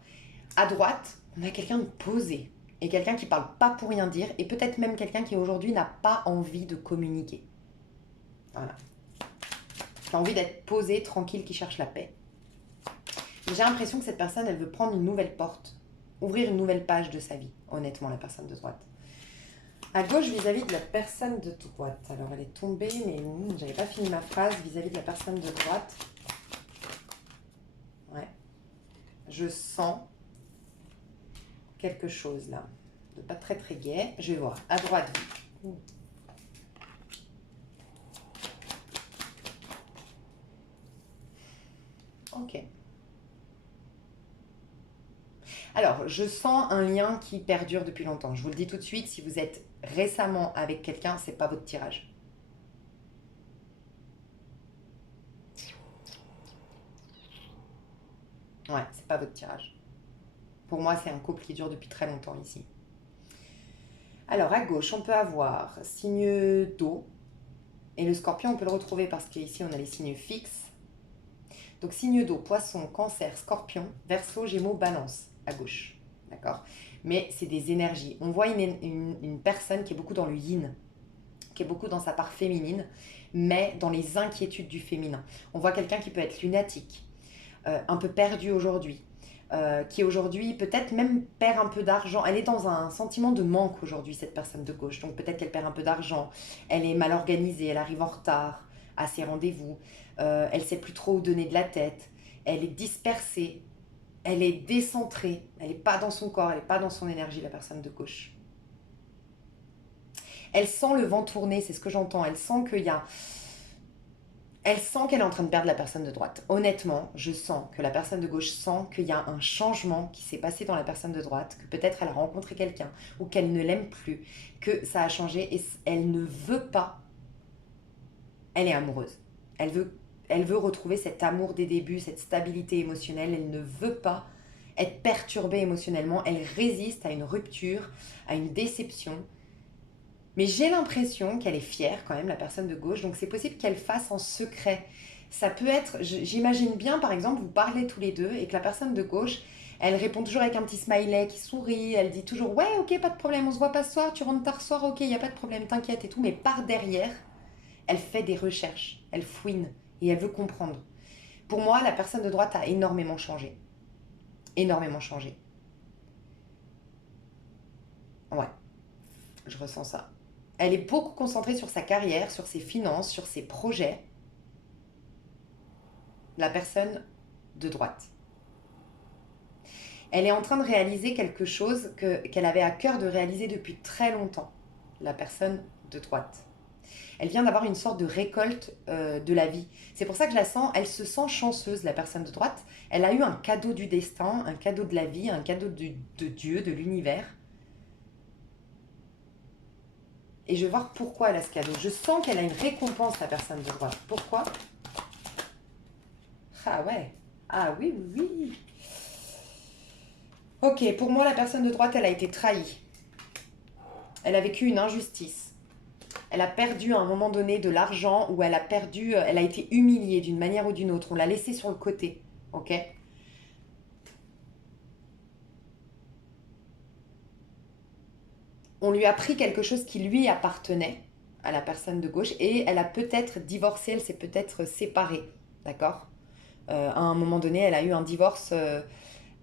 À droite, on a quelqu'un de posé et quelqu'un qui parle pas pour rien dire et peut-être même quelqu'un qui aujourd'hui n'a pas envie de communiquer. Voilà. Qui a envie d'être posé, tranquille, qui cherche la paix. J'ai l'impression que cette personne, elle veut prendre une nouvelle porte, ouvrir une nouvelle page de sa vie, honnêtement, la personne de droite. À gauche, vis-à-vis de la personne de droite. Alors, elle est tombée, mais j'avais pas fini ma phrase vis-à-vis de la personne de droite. Ouais. Je sens quelque chose là, de pas très très gai. Je vais voir. À droite. Ok. Alors, je sens un lien qui perdure depuis longtemps. Je vous le dis tout de suite, si vous êtes récemment avec quelqu'un, c'est pas votre tirage. Ouais, c'est pas votre tirage. Pour moi, c'est un couple qui dure depuis très longtemps ici. Alors, à gauche, on peut avoir signe d'eau. Et le scorpion, on peut le retrouver parce qu'ici, on a les signes fixes. Donc, signe d'eau, poisson, cancer, scorpion, verseau, gémeaux, balance, à gauche. D'accord? Mais c'est des énergies. On voit une personne qui est beaucoup dans le yin, qui est beaucoup dans sa part féminine, mais dans les inquiétudes du féminin. On voit quelqu'un qui peut être lunatique, un peu perdu aujourd'hui, qui aujourd'hui peut-être même perd un peu d'argent. Elle est dans un sentiment de manque aujourd'hui, cette personne de gauche. Donc peut-être qu'elle perd un peu d'argent, elle est mal organisée, elle arrive en retard. à ses rendez-vous. Elle ne sait plus trop où donner de la tête. Elle est dispersée. Elle est décentrée. Elle n'est pas dans son corps. Elle n'est pas dans son énergie, la personne de gauche. Elle sent le vent tourner, c'est ce que j'entends. Elle sent qu'il y a... Elle sent qu'elle est en train de perdre la personne de droite. Honnêtement, je sens que la personne de gauche sent qu'il y a un changement qui s'est passé dans la personne de droite, que peut-être elle a rencontré quelqu'un ou qu'elle ne l'aime plus, que ça a changé et elle ne veut pas. Elle est amoureuse. Elle veut retrouver cet amour des débuts, cette stabilité émotionnelle. Elle ne veut pas être perturbée émotionnellement. Elle résiste à une rupture, à une déception. Mais j'ai l'impression qu'elle est fière quand même, la personne de gauche. Donc c'est possible qu'elle fasse en secret. Ça peut être, j'imagine bien par exemple, vous parlez tous les deux et que la personne de gauche, elle répond toujours avec un petit smiley qui sourit. Elle dit toujours ouais, ok, pas de problème, on se voit pas ce soir, tu rentres tard ce soir, ok, il n'y a pas de problème, t'inquiète et tout. Mais par derrière, elle fait des recherches, elle fouine et elle veut comprendre. Pour moi, la personne de droite a énormément changé. Énormément changé. Ouais, je ressens ça. Elle est beaucoup concentrée sur sa carrière, sur ses finances, sur ses projets. La personne de droite. Elle est en train de réaliser quelque chose qu'elle avait à cœur de réaliser depuis très longtemps. La personne de droite. Elle vient d'avoir une sorte de récolte de la vie. C'est pour ça que je la sens, elle se sent chanceuse, la personne de droite. Elle a eu un cadeau du destin, un cadeau de la vie, un cadeau de Dieu, de l'univers. Et je vais voir pourquoi elle a ce cadeau. Je sens qu'elle a une récompense, la personne de droite. Pourquoi? Ah ouais. Ah oui, oui, oui. Ok, pour moi, la personne de droite, elle a été trahie. Elle a vécu une injustice. Elle a perdu à un moment donné de l'argent ou elle a perdu, elle a été humiliée d'une manière ou d'une autre. On l'a laissée sur le côté. Ok? On lui a pris quelque chose qui lui appartenait à la personne de gauche et elle a peut-être divorcé, elle s'est peut-être séparée. D'accord? À un moment donné, elle a eu un divorce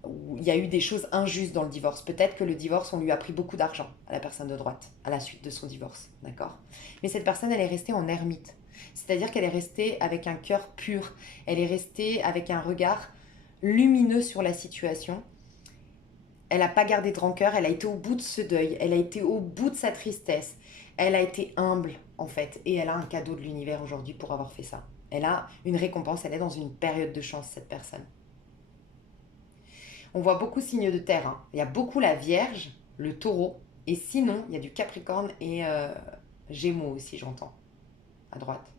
où il y a eu des choses injustes dans le divorce. Peut-être que le divorce, on lui a pris beaucoup d'argent à la personne de droite à la suite de son divorce. D'accord? Mais cette personne, elle est restée en ermite. C'est-à-dire qu'elle est restée avec un cœur pur. Elle est restée avec un regard lumineux sur la situation. Elle n'a pas gardé de rancœur, elle a été au bout de ce deuil, elle a été au bout de sa tristesse, elle a été humble en fait, et elle a un cadeau de l'univers aujourd'hui pour avoir fait ça. Elle a une récompense, elle est dans une période de chance, cette personne. On voit beaucoup de signes de terre, hein. Il y a beaucoup la Vierge, le Taureau, et sinon, il y a du Capricorne et Gémeaux aussi, j'entends, à droite.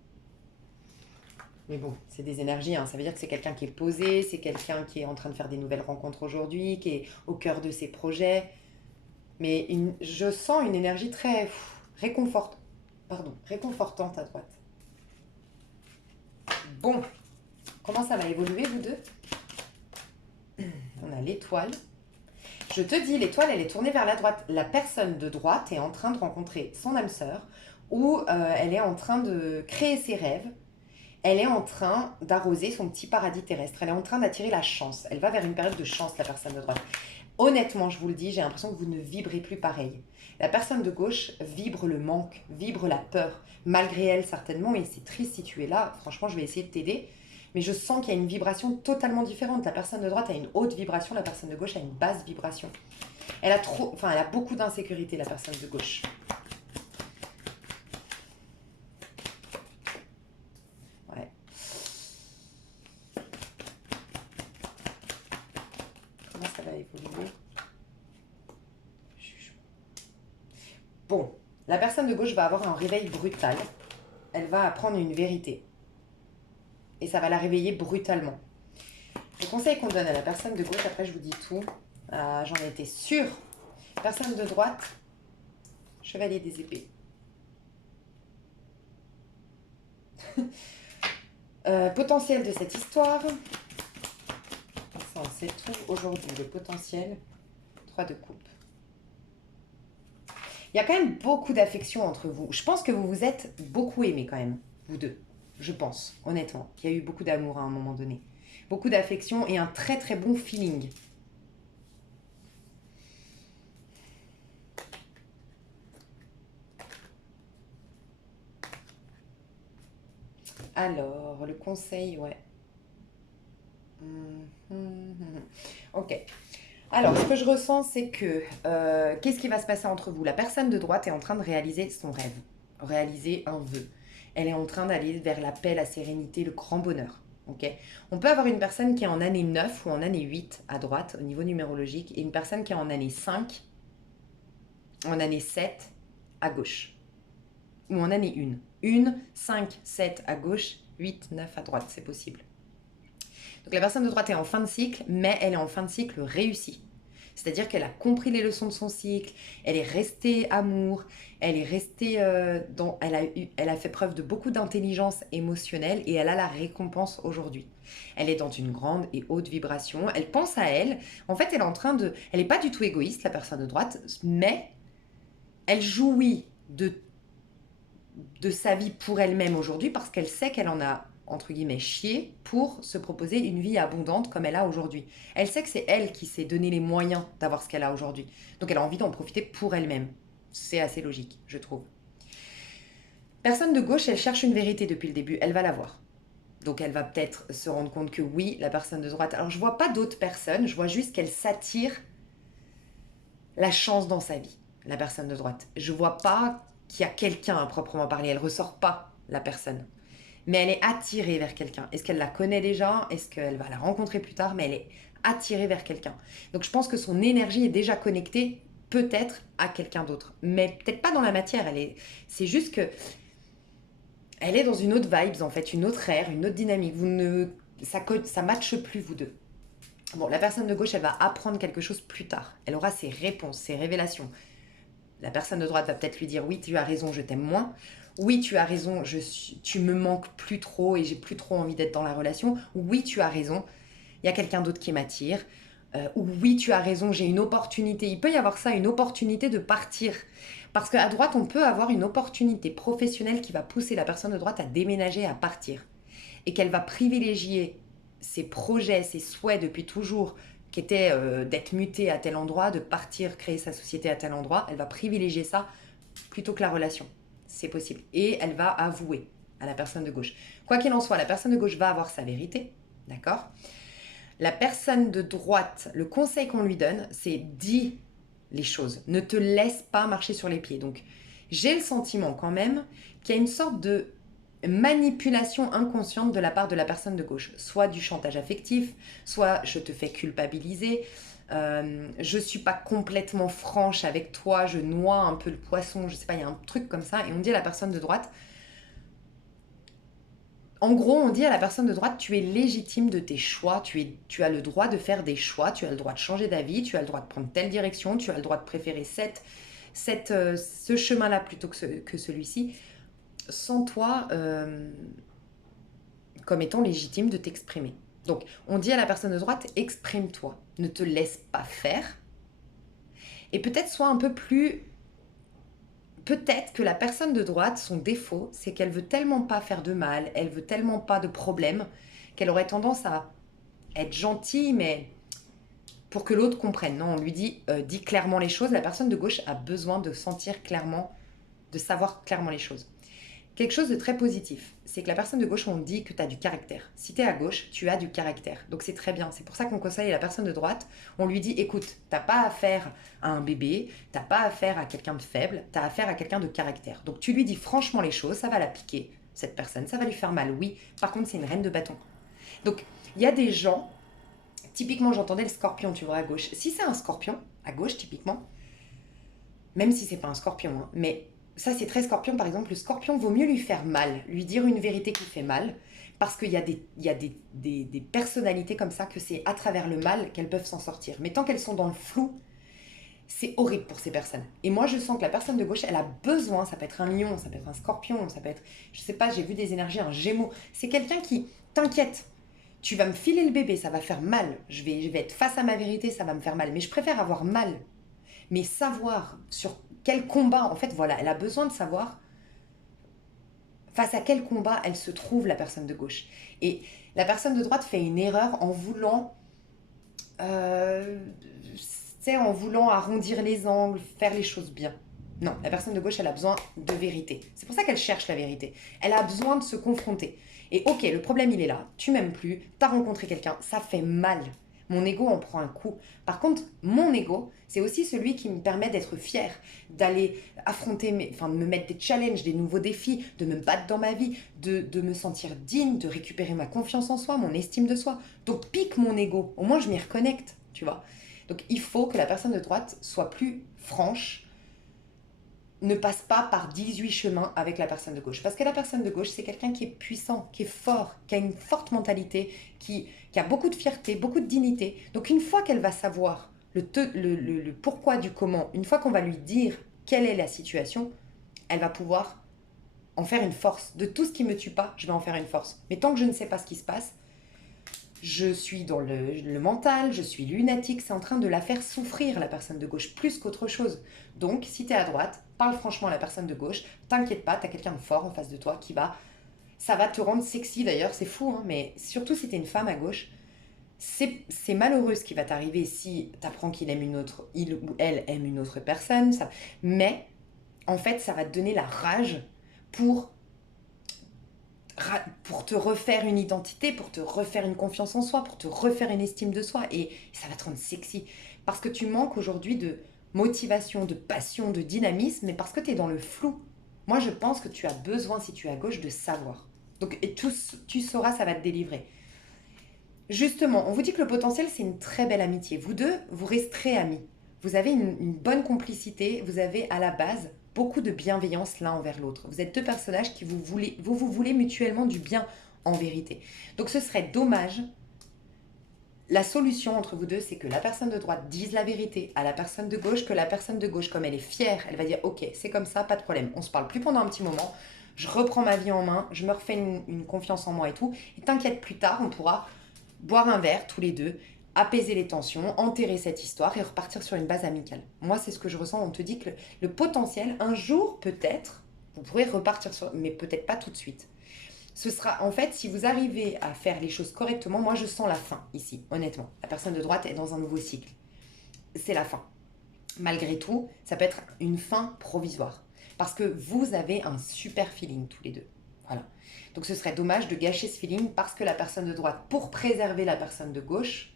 Mais bon, c'est des énergies, hein. Ça veut dire que c'est quelqu'un qui est posé, c'est quelqu'un qui est en train de faire des nouvelles rencontres aujourd'hui, qui est au cœur de ses projets. Mais je sens une énergie très réconfortante à droite. Bon, comment ça va évoluer, vous deux? On a l'étoile. Je te dis, l'étoile, elle est tournée vers la droite. La personne de droite est en train de rencontrer son âme sœur ou elle est en train de créer ses rêves. Elle est en train d'arroser son petit paradis terrestre. Elle est en train d'attirer la chance. Elle va vers une période de chance, la personne de droite. Honnêtement, je vous le dis, j'ai l'impression que vous ne vibrez plus pareil. La personne de gauche vibre le manque, vibre la peur. Malgré elle, certainement, et c'est triste si tu es là. Franchement, je vais essayer de t'aider. Mais je sens qu'il y a une vibration totalement différente. La personne de droite a une haute vibration, la personne de gauche a une basse vibration. Elle a beaucoup d'insécurité, la personne de gauche. Ouais. Comment ça va évoluer? Bon, la personne de gauche va avoir un réveil brutal. Elle va apprendre une vérité. Et ça va la réveiller brutalement. Le conseil qu'on donne à la personne de gauche, après je vous dis tout, j'en étais sûre. Personne de droite, chevalier des épées. Potentiel de cette histoire. Ça, c'est tout aujourd'hui, le potentiel. 3 de coupe. Il y a quand même beaucoup d'affection entre vous. Je pense que vous vous êtes beaucoup aimés quand même, vous deux. Je pense, honnêtement. Il y a eu beaucoup d'amour à un moment donné. Beaucoup d'affection et un très très bon feeling. conseil, ouais. Ok. Alors, ce que je ressens, c'est que qu'est-ce qui va se passer entre vous? La personne de droite est en train de réaliser son rêve, réaliser un vœu. Elle est en train d'aller vers la paix, la sérénité, le grand bonheur. Ok. On peut avoir une personne qui est en année 9 ou en année 8 à droite au niveau numérologique et une personne qui est en année 5, en année 7 à gauche. Ou en année 1. 1, 5, 7 à gauche, 8, 9 à droite, c'est possible. Donc la personne de droite est en fin de cycle, mais elle est en fin de cycle réussi. C'est-à-dire qu'elle a compris les leçons de son cycle, elle est restée amour, elle est restée elle a fait preuve de beaucoup d'intelligence émotionnelle et elle a la récompense aujourd'hui. Elle est dans une grande et haute vibration, elle pense à elle. En fait, elle n'est pas du tout égoïste, la personne de droite, mais elle jouit de sa vie pour elle-même aujourd'hui parce qu'elle sait qu'elle en a entre guillemets chier pour se proposer une vie abondante comme elle a aujourd'hui. Elle sait que c'est elle qui s'est donné les moyens d'avoir ce qu'elle a aujourd'hui. Donc elle a envie d'en profiter pour elle-même. C'est assez logique, je trouve. Personne de gauche, elle cherche une vérité depuis le début, elle va la voir. Donc elle va peut-être se rendre compte que oui, la personne de droite... Alors je vois pas d'autres personnes, je vois juste qu'elle s'attire la chance dans sa vie, la personne de droite. Je vois pas qu'il y a quelqu'un à proprement parler, elle ressort pas la personne. Mais elle est attirée vers quelqu'un. Est-ce qu'elle la connaît déjà? Est-ce qu'elle va la rencontrer plus tard? Mais elle est attirée vers quelqu'un. Donc je pense que son énergie est déjà connectée peut-être à quelqu'un d'autre. Mais peut-être pas dans la matière. C'est juste que elle est dans une autre vibes en fait, une autre ère, une autre dynamique. Ça matche plus vous deux. Bon, la personne de gauche, elle va apprendre quelque chose plus tard. Elle aura ses réponses, ses révélations. La personne de droite va peut-être lui dire oui, tu as raison, je t'aime moins. Oui, tu as raison, tu me manques plus trop et j'ai plus trop envie d'être dans la relation. Oui, tu as raison, il y a quelqu'un d'autre qui m'attire. Ou oui, tu as raison, j'ai une opportunité. Il peut y avoir ça, une opportunité de partir. Parce qu'à droite, on peut avoir une opportunité professionnelle qui va pousser la personne de droite à déménager, à partir. Et qu'elle va privilégier ses projets, ses souhaits depuis toujours, qui étaient d'être mutée à tel endroit, de partir créer sa société à tel endroit. Elle va privilégier ça plutôt que la relation. C'est possible. Et elle va avouer à la personne de gauche. Quoi qu'il en soit, la personne de gauche va avoir sa vérité. D'accord? La personne de droite, le conseil qu'on lui donne, c'est dis les choses. Ne te laisse pas marcher sur les pieds. Donc, j'ai le sentiment quand même qu'il y a une sorte de manipulation inconsciente de la part de la personne de gauche. Soit du chantage affectif, soit je te fais culpabiliser, je suis pas complètement franche avec toi, je noie un peu le poisson, je sais pas, il y a un truc comme ça, et on dit à la personne de droite, en gros, on dit à la personne de droite, tu es légitime de tes choix, tu as le droit de faire des choix, tu as le droit de changer d'avis, tu as le droit de prendre telle direction, tu as le droit de préférer ce chemin-là plutôt que celui-ci, sans toi comme étant légitime de t'exprimer. Donc, on dit à la personne de droite, exprime-toi, ne te laisse pas faire, et peut-être sois un peu plus... Peut-être que la personne de droite, son défaut, c'est qu'elle veut tellement pas faire de mal, elle veut tellement pas de problème, qu'elle aurait tendance à être gentille, mais pour que l'autre comprenne. Non, on lui dit, dis clairement les choses. La personne de gauche a besoin de sentir clairement, de savoir clairement les choses. Quelque chose de très positif, c'est que la personne de gauche, on dit que tu as du caractère. Si tu es à gauche, tu as du caractère. Donc c'est très bien. C'est pour ça qu'on conseille à la personne de droite. On lui dit, écoute, t'as pas affaire à un bébé, t'as pas affaire à quelqu'un de faible, t'as affaire à quelqu'un de caractère. Donc tu lui dis franchement les choses, ça va la piquer, cette personne, ça va lui faire mal, oui. Par contre, c'est une reine de bâton. Donc il y a des gens, typiquement j'entendais le scorpion, tu vois, à gauche. Si c'est un scorpion, à gauche typiquement, même si c'est pas un scorpion, hein, mais ça c'est très scorpion par exemple, le scorpion vaut mieux lui faire mal, lui dire une vérité qui fait mal, parce qu'il y a des personnalités comme ça que c'est à travers le mal qu'elles peuvent s'en sortir. Mais tant qu'elles sont dans le flou, c'est horrible pour ces personnes. Et moi je sens que la personne de gauche, elle a besoin, ça peut être un lion, ça peut être un scorpion, ça peut être, je sais pas, j'ai vu des énergies, un gémeau, c'est quelqu'un qui t'inquiète. Tu vas me filer le bébé, ça va faire mal. Je vais être face à ma vérité, ça va me faire mal. Mais je préfère avoir mal. Mais savoir sur quel combat, en fait, voilà, elle a besoin de savoir face à quel combat elle se trouve, la personne de gauche. Et la personne de droite fait une erreur en voulant, en voulant arrondir les angles, faire les choses bien. Non, la personne de gauche, elle a besoin de vérité. C'est pour ça qu'elle cherche la vérité. Elle a besoin de se confronter. Et ok, le problème il est là, tu m'aimes plus, t'as rencontré quelqu'un, ça fait mal. Mon ego en prend un coup. Par contre, mon ego, c'est aussi celui qui me permet d'être fier, d'aller affronter, enfin, de me mettre des challenges, des nouveaux défis, de me battre dans ma vie, de me sentir digne, de récupérer ma confiance en soi, mon estime de soi. Donc pique mon ego, au moins je m'y reconnecte, tu vois. Donc il faut que la personne de droite soit plus franche, ne passe pas par 18 chemins avec la personne de gauche. Parce que la personne de gauche, c'est quelqu'un qui est puissant, qui est fort, qui a une forte mentalité, qui a beaucoup de fierté, beaucoup de dignité. Donc une fois qu'elle va savoir le pourquoi du comment, une fois qu'on va lui dire quelle est la situation, elle va pouvoir en faire une force. De tout ce qui ne me tue pas, je vais en faire une force. Mais tant que je ne sais pas ce qui se passe, je suis dans le mental, je suis lunatique, c'est en train de la faire souffrir, la personne de gauche, plus qu'autre chose. Donc, si tu es à droite, parle franchement à la personne de gauche, t'inquiète pas, tu as quelqu'un de fort en face de toi qui va... Ça va te rendre sexy d'ailleurs, c'est fou, hein, mais surtout si tu es une femme à gauche, c'est malheureux ce qui va t'arriver si tu apprends qu'il aime une autre, il ou elle aime une autre personne, ça. Mais, en fait, ça va te donner la rage pour te refaire une identité, pour te refaire une confiance en soi, pour te refaire une estime de soi. Et ça va te rendre sexy. Parce que tu manques aujourd'hui de motivation, de passion, de dynamisme, mais parce que tu es dans le flou. Moi, je pense que tu as besoin, si tu es à gauche, de savoir. Donc, et tu sauras, ça va te délivrer. Justement, on vous dit que le potentiel, c'est une très belle amitié. Vous deux, vous resterez amis. Vous avez une bonne complicité, vous avez à la base beaucoup de bienveillance l'un envers l'autre. Vous êtes deux personnages qui vous voulez mutuellement du bien en vérité. Donc ce serait dommage. La solution entre vous deux, c'est que la personne de droite dise la vérité à la personne de gauche, que la personne de gauche, comme elle est fière, elle va dire ok, c'est comme ça, pas de problème. On se parle plus pendant un petit moment. Je reprends ma vie en main, je me refais une confiance en moi et tout. Et t'inquiète, plus tard, on pourra boire un verre tous les deux, apaiser les tensions, enterrer cette histoire et repartir sur une base amicale. Moi, c'est ce que je ressens. On te dit que le potentiel, un jour peut-être, vous pourrez repartir sur, mais peut-être pas tout de suite. Ce sera, en fait, si vous arrivez à faire les choses correctement, moi je sens la fin ici, honnêtement. La personne de droite est dans un nouveau cycle. C'est la fin. Malgré tout, ça peut être une fin provisoire. Parce que vous avez un super feeling tous les deux. Voilà. Donc ce serait dommage de gâcher ce feeling parce que la personne de droite, pour préserver la personne de gauche,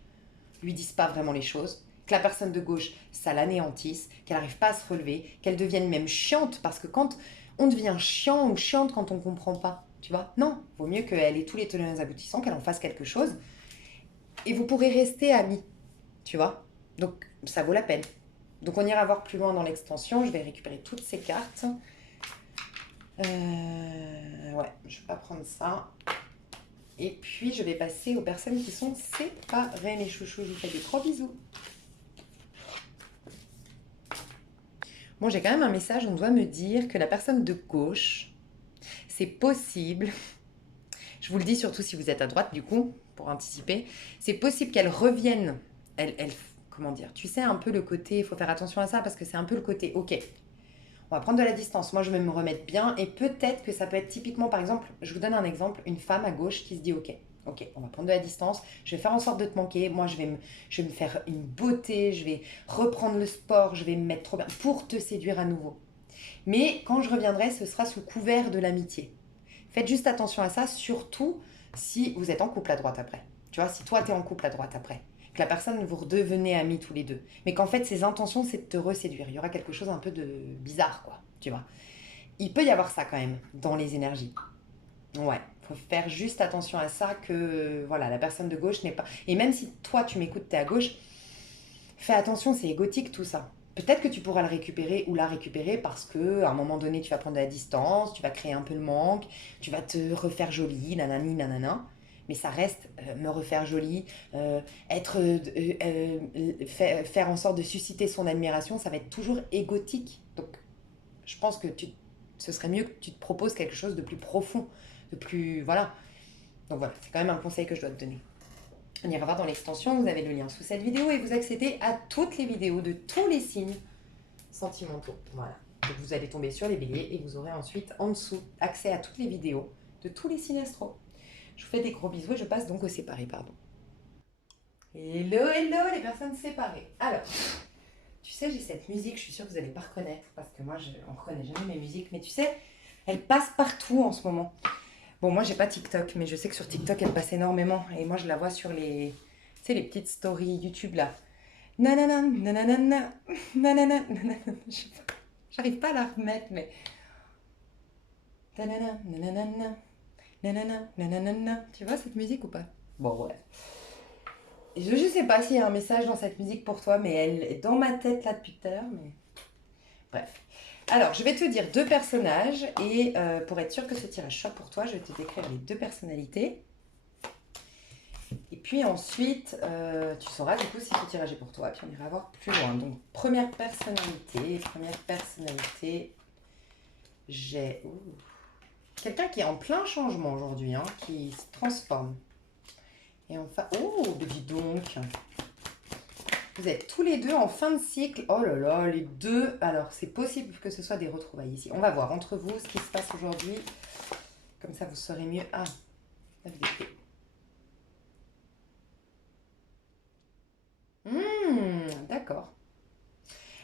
lui dise pas vraiment les choses, que la personne de gauche, ça l'anéantisse, qu'elle n'arrive pas à se relever, qu'elle devienne même chiante, parce que quand on devient chiant ou chiante quand on ne comprend pas, tu vois, non, vaut mieux qu'elle ait tous les tenants et les aboutissants, qu'elle en fasse quelque chose, et vous pourrez rester amis, tu vois. Donc ça vaut la peine. Donc on ira voir plus loin dans l'extension, je vais récupérer toutes ces cartes. Ouais, je vais pas prendre ça. Et puis, je vais passer aux personnes qui sont séparées, mes chouchous. Je vous fais des gros bisous. Bon, j'ai quand même un message. On doit me dire que la personne de gauche, c'est possible. Je vous le dis surtout si vous êtes à droite, du coup, pour anticiper. C'est possible qu'elle revienne. Comment dire? Tu sais, un peu le côté, il faut faire attention à ça parce que c'est un peu le côté, ok, on va prendre de la distance. Moi, je vais me remettre bien. Et peut-être que ça peut être typiquement, par exemple, je vous donne un exemple, une femme à gauche qui se dit, ok, on va prendre de la distance. Je vais faire en sorte de te manquer. Moi, je vais me faire une beauté. Je vais reprendre le sport. Je vais me mettre trop bien pour te séduire à nouveau. Mais quand je reviendrai, ce sera sous couvert de l'amitié. Faites juste attention à ça, surtout si vous êtes en couple à droite après. Tu vois, si toi, tu es en couple à droite après, que la personne, vous redevenez amis tous les deux, mais qu'en fait, ses intentions, c'est de te reséduire. Il y aura quelque chose un peu de bizarre, quoi, tu vois. Il peut y avoir ça quand même dans les énergies. Ouais, faut faire juste attention à ça, que voilà, la personne de gauche n'est pas... Et même si toi, tu m'écoutes, t'es à gauche, fais attention, c'est égotique tout ça. Peut-être que tu pourras le récupérer ou la récupérer parce que à un moment donné, tu vas prendre de la distance, tu vas créer un peu le manque, tu vas te refaire jolie, nanani, nanana. Mais ça reste me refaire jolie, faire en sorte de susciter son admiration, ça va être toujours égotique. Donc, je pense que ce serait mieux que tu te proposes quelque chose de plus profond, de plus... Voilà. Donc voilà, c'est quand même un conseil que je dois te donner. On ira voir dans l'extension, vous avez le lien sous cette vidéo et vous accédez à toutes les vidéos de tous les signes sentimentaux. Voilà. Donc vous allez tomber sur les béliers et vous aurez ensuite en dessous accès à toutes les vidéos de tous les signes astro. Je vous fais des gros bisous et je passe donc aux séparés, pardon. Hello, hello les personnes séparées. Alors, tu sais, j'ai cette musique, je suis sûre que vous n'allez pas reconnaître parce que moi, on ne reconnaît jamais mes musiques, mais tu sais, elle passe partout en ce moment. Bon, moi, j'ai pas TikTok, mais je sais que sur TikTok, elle passe énormément. Et moi, je la vois sur les, tu sais, les petites stories YouTube, là. Nanana, nanana, nanana, nanana. Je sais pas. J'arrive pas à la remettre, mais... Nanana, nanana, nanana, nanana. Tu vois cette musique ou pas? Bon, ouais. Je sais pas s'il y a un message dans cette musique pour toi, mais elle est dans ma tête, là, depuis tout à l'heure, mais... Bref. Alors, je vais te dire deux personnages, et pour être sûr que ce tirage soit pour toi, je vais te décrire les deux personnalités. Et puis ensuite, tu sauras du coup si ce tirage est pour toi, puis on ira voir plus loin. Donc, première personnalité, j'ai quelqu'un qui est en plein changement aujourd'hui, hein, qui se transforme. Et enfin, oh, dis donc, vous êtes tous les deux en fin de cycle. Oh là là, les deux. Alors, c'est possible que ce soit des retrouvailles ici. On va voir entre vous ce qui se passe aujourd'hui. Comme ça, vous saurez mieux. Ah, la vérité. D'accord.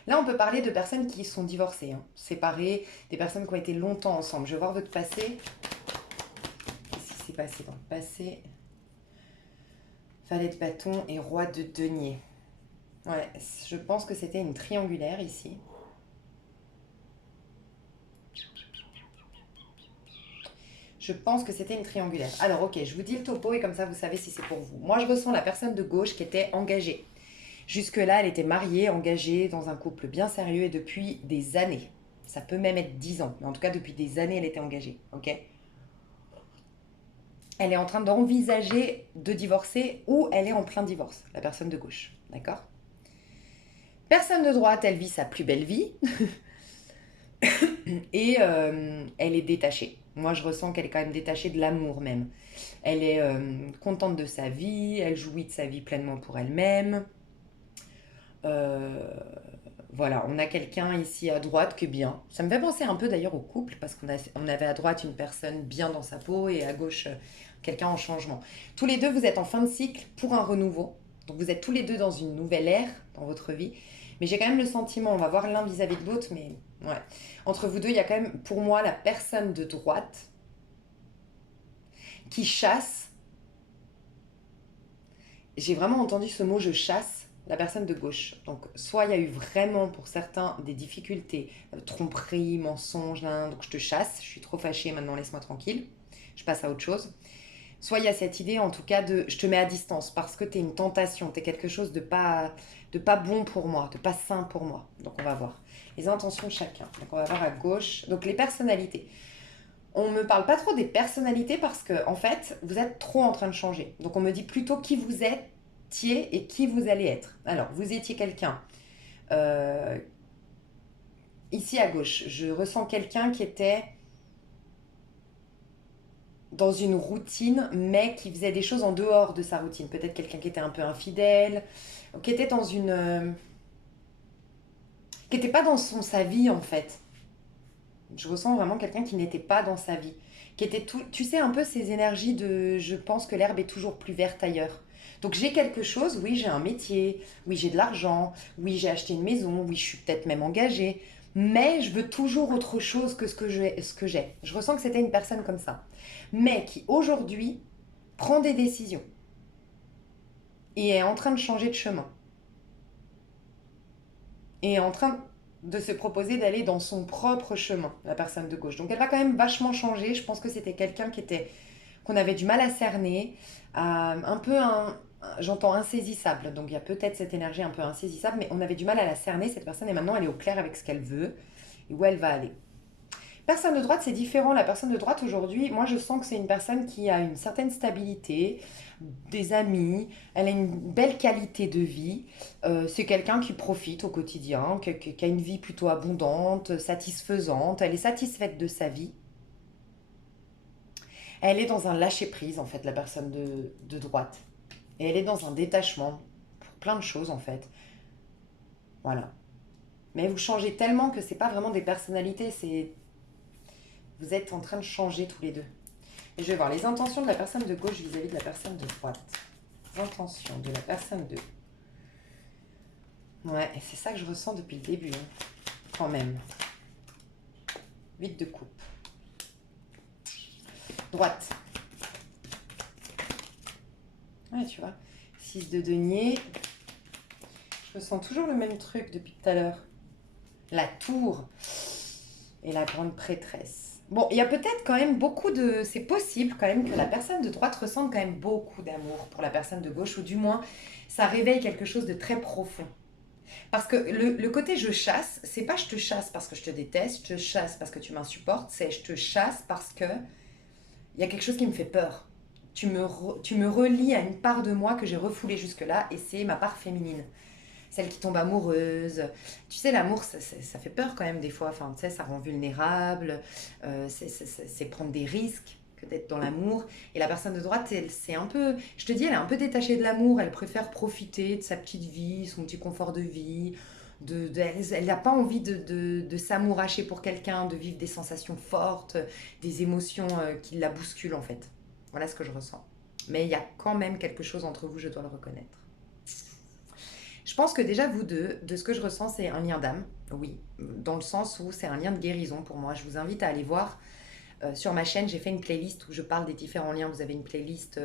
Là, on peut parler de personnes qui sont divorcées, hein, séparées, des personnes qui ont été longtemps ensemble. Je vais voir votre passé. Qu'est-ce qui s'est passé dans le passé? Valet de bâton et roi de denier. Ouais, je pense que c'était une triangulaire ici. Je pense que c'était une triangulaire. Alors, ok, je vous dis le topo et comme ça, vous savez si c'est pour vous. Moi, je ressens la personne de gauche qui était engagée. Jusque-là, elle était mariée, engagée dans un couple bien sérieux et depuis des années. Ça peut même être 10 ans, mais en tout cas, depuis des années, elle était engagée, ok? Elle est en train d'envisager de divorcer ou elle est en plein divorce, la personne de gauche, d'accord? Personne de droite, elle vit sa plus belle vie et elle est détachée. Moi, je ressens qu'elle est quand même détachée de l'amour même. Elle est contente de sa vie, elle jouit de sa vie pleinement pour elle-même. Euh, voilà, on a quelqu'un ici à droite qui est bien. Ça me fait penser un peu d'ailleurs au couple, parce on avait à droite une personne bien dans sa peau et à gauche quelqu'un en changement. Tous les deux, vous êtes en fin de cycle pour un renouveau. Donc vous êtes tous les deux dans une nouvelle ère dans votre vie. Mais j'ai quand même le sentiment, on va voir l'un vis-à-vis de l'autre, mais ouais. Entre vous deux, il y a quand même pour moi la personne de droite qui chasse. J'ai vraiment entendu ce mot je chasse la personne de gauche. Donc, soit il y a eu vraiment pour certains des difficultés, tromperie, mensonge, donc je te chasse, je suis trop fâchée, maintenant laisse-moi tranquille, je passe à autre chose. Soit il y a cette idée en tout cas de je te mets à distance parce que tu es une tentation, tu es quelque chose de pas bon pour moi, de pas sain pour moi. Donc, on va voir les intentions de chacun. Donc, on va voir à gauche. Donc, les personnalités. On me parle pas trop des personnalités parce que, en fait, vous êtes trop en train de changer. Donc, on me dit plutôt qui vous étiez et qui vous allez être. Alors, vous étiez quelqu'un. euh, Ici à gauche, je ressens quelqu'un qui était dans une routine, mais qui faisait des choses en dehors de sa routine. Peut-être quelqu'un qui était un peu infidèle, qui était dans une. Qui n'était pas dans sa vie, en fait. Je ressens vraiment quelqu'un qui n'était pas dans sa vie. Qui était tout, tu sais, un peu ces énergies de je pense que l'herbe est toujours plus verte ailleurs. Donc j'ai quelque chose, oui, j'ai un métier, oui, j'ai de l'argent, oui, j'ai acheté une maison, oui, je suis peut-être même engagée, mais je veux toujours autre chose que ce que j'ai. Je ressens que c'était une personne comme ça. Mais qui aujourd'hui prend des décisions et est en train de changer de chemin. Et est en train de se proposer d'aller dans son propre chemin, la personne de gauche. Donc elle va quand même vachement changer. Je pense que c'était quelqu'un qu'on avait du mal à cerner, un peu j'entends insaisissable. Donc il y a peut-être cette énergie un peu insaisissable, mais on avait du mal à la cerner, cette personne, et maintenant elle est au clair avec ce qu'elle veut et où elle va aller. Personne de droite, c'est différent. La personne de droite aujourd'hui, moi je sens que c'est une personne qui a une certaine stabilité, des amis, elle a une belle qualité de vie. C'est quelqu'un qui profite au quotidien, qui a une vie plutôt abondante, satisfaisante. Elle est satisfaite de sa vie. Elle est dans un lâcher-prise, en fait, la personne de droite. Et elle est dans un détachement pour plein de choses, en fait. Voilà. Mais vous changez tellement que c'est pas vraiment des personnalités, c'est vous êtes en train de changer tous les deux. Et je vais voir les intentions de la personne de gauche vis-à-vis de la personne de droite. Les intentions de la personne de... Ouais, et c'est ça que je ressens depuis le début, hein. Quand même. 8 de coupe. Droite. Ouais, tu vois. 6 de denier. Je ressens toujours le même truc depuis tout à l'heure. La tour et la grande prêtresse. Bon, il y a peut-être quand même beaucoup de... C'est possible quand même que la personne de droite ressente quand même beaucoup d'amour pour la personne de gauche, ou du moins, ça réveille quelque chose de très profond. Parce que le côté je chasse, c'est pas je te chasse parce que je te déteste, je te chasse parce que tu m'insupportes, c'est je te chasse parce que il y a quelque chose qui me fait peur. Tu me relis à une part de moi que j'ai refoulée jusque-là, et c'est ma part féminine. Celle qui tombe amoureuse. Tu sais, l'amour, ça fait peur quand même des fois. Enfin, tu sais, ça rend vulnérable. C'est prendre des risques que d'être dans l'amour. Et la personne de droite, c'est un peu... Je te dis, elle est un peu détachée de l'amour. Elle préfère profiter de sa petite vie, son petit confort de vie. Elle n'a pas envie de s'amouracher pour quelqu'un, de vivre des sensations fortes, des émotions qui la bousculent en fait. Voilà ce que je ressens. Mais il y a quand même quelque chose entre vous, je dois le reconnaître. Je pense que déjà, vous deux, de ce que je ressens, c'est un lien d'âme. Oui, dans le sens où c'est un lien de guérison pour moi. Je vous invite à aller voir. Sur ma chaîne, j'ai fait une playlist où je parle des différents liens. Vous avez une playlist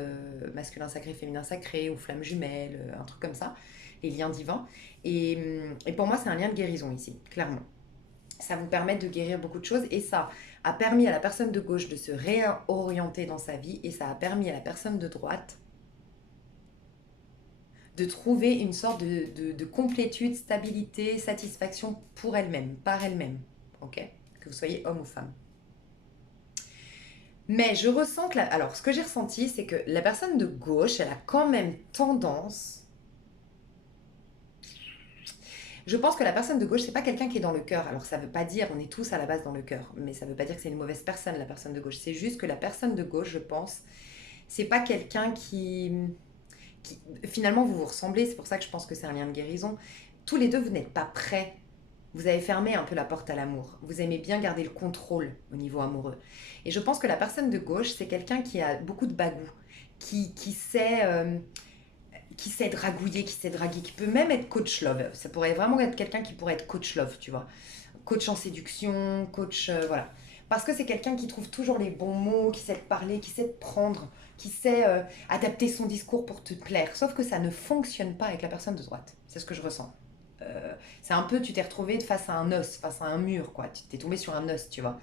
masculin sacré, féminin sacré, ou flamme jumelle, un truc comme ça. Les liens divins. Et pour moi, c'est un lien de guérison ici, clairement. Ça vous permet de guérir beaucoup de choses. Et ça a permis à la personne de gauche de se réorienter dans sa vie. Et ça a permis à la personne de droite de trouver une sorte de complétude, stabilité, satisfaction pour elle-même, par elle-même, ok? Que vous soyez homme ou femme. Mais je ressens que... Alors, ce que j'ai ressenti, c'est que la personne de gauche, elle a quand même tendance... Je pense que la personne de gauche, c'est pas quelqu'un qui est dans le cœur. Alors, ça veut pas dire, on est tous à la base dans le cœur, mais ça veut pas dire que c'est une mauvaise personne, la personne de gauche. C'est juste que la personne de gauche, je pense, c'est pas quelqu'un finalement, vous vous ressemblez, c'est pour ça que je pense que c'est un lien de guérison. Tous les deux, vous n'êtes pas prêts. Vous avez fermé un peu la porte à l'amour. Vous aimez bien garder le contrôle au niveau amoureux. Et je pense que la personne de gauche, c'est quelqu'un qui a beaucoup de bagou, qui sait dragouiller, qui sait draguer, qui peut même être coach love. Ça pourrait vraiment être quelqu'un qui pourrait être coach love, tu vois. Coach en séduction, coach... voilà. Parce que c'est quelqu'un qui trouve toujours les bons mots, qui sait te parler, qui sait te prendre, qui sait adapter son discours pour te plaire. Sauf que ça ne fonctionne pas avec la personne de droite. C'est ce que je ressens. C'est un peu, tu t'es retrouvé face à un os, face à un mur, quoi. Tu t'es tombé sur un os, tu vois.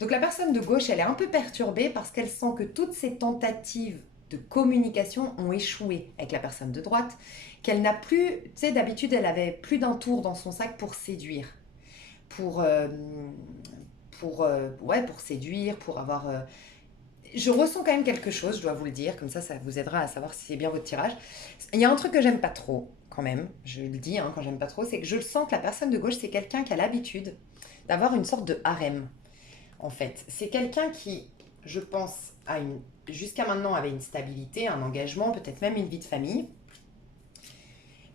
Donc la personne de gauche, elle est un peu perturbée parce qu'elle sent que toutes ses tentatives de communication ont échoué avec la personne de droite, qu'elle n'a plus, tu sais, d'habitude, elle avait plus d'un tour dans son sac pour séduire, pour, euh, pour séduire, pour avoir... Je ressens quand même quelque chose, je dois vous le dire, comme ça vous aidera à savoir si c'est bien votre tirage. Il y a un truc que j'aime pas trop, quand même, je le dis, hein, quand j'aime pas trop, c'est que je sens que la personne de gauche, c'est quelqu'un qui a l'habitude d'avoir une sorte de harem, en fait. C'est quelqu'un qui, je pense, jusqu'à maintenant avait une stabilité, un engagement, peut-être même une vie de famille,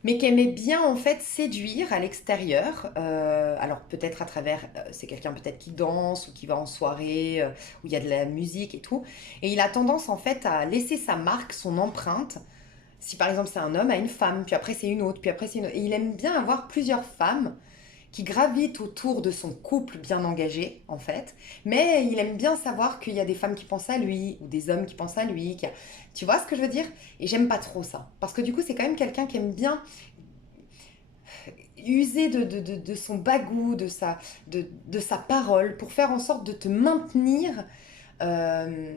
mais qui aimait bien en fait séduire à l'extérieur. Alors peut-être à travers, c'est quelqu'un peut-être qui danse ou qui va en soirée où il y a de la musique et tout. Et il a tendance en fait à laisser sa marque, son empreinte. Si par exemple c'est un homme, à une femme, puis après c'est une autre, puis après c'est une autre. Et il aime bien avoir plusieurs femmes qui gravitent autour de son couple bien engagé, en fait. Mais il aime bien savoir qu'il y a des femmes qui pensent à lui, ou des hommes qui pensent à lui. Tu vois ce que je veux dire? Et j'aime pas trop ça. Parce que du coup, c'est quand même quelqu'un qui aime bien user de son bagou, de sa parole, pour faire en sorte de te maintenir... je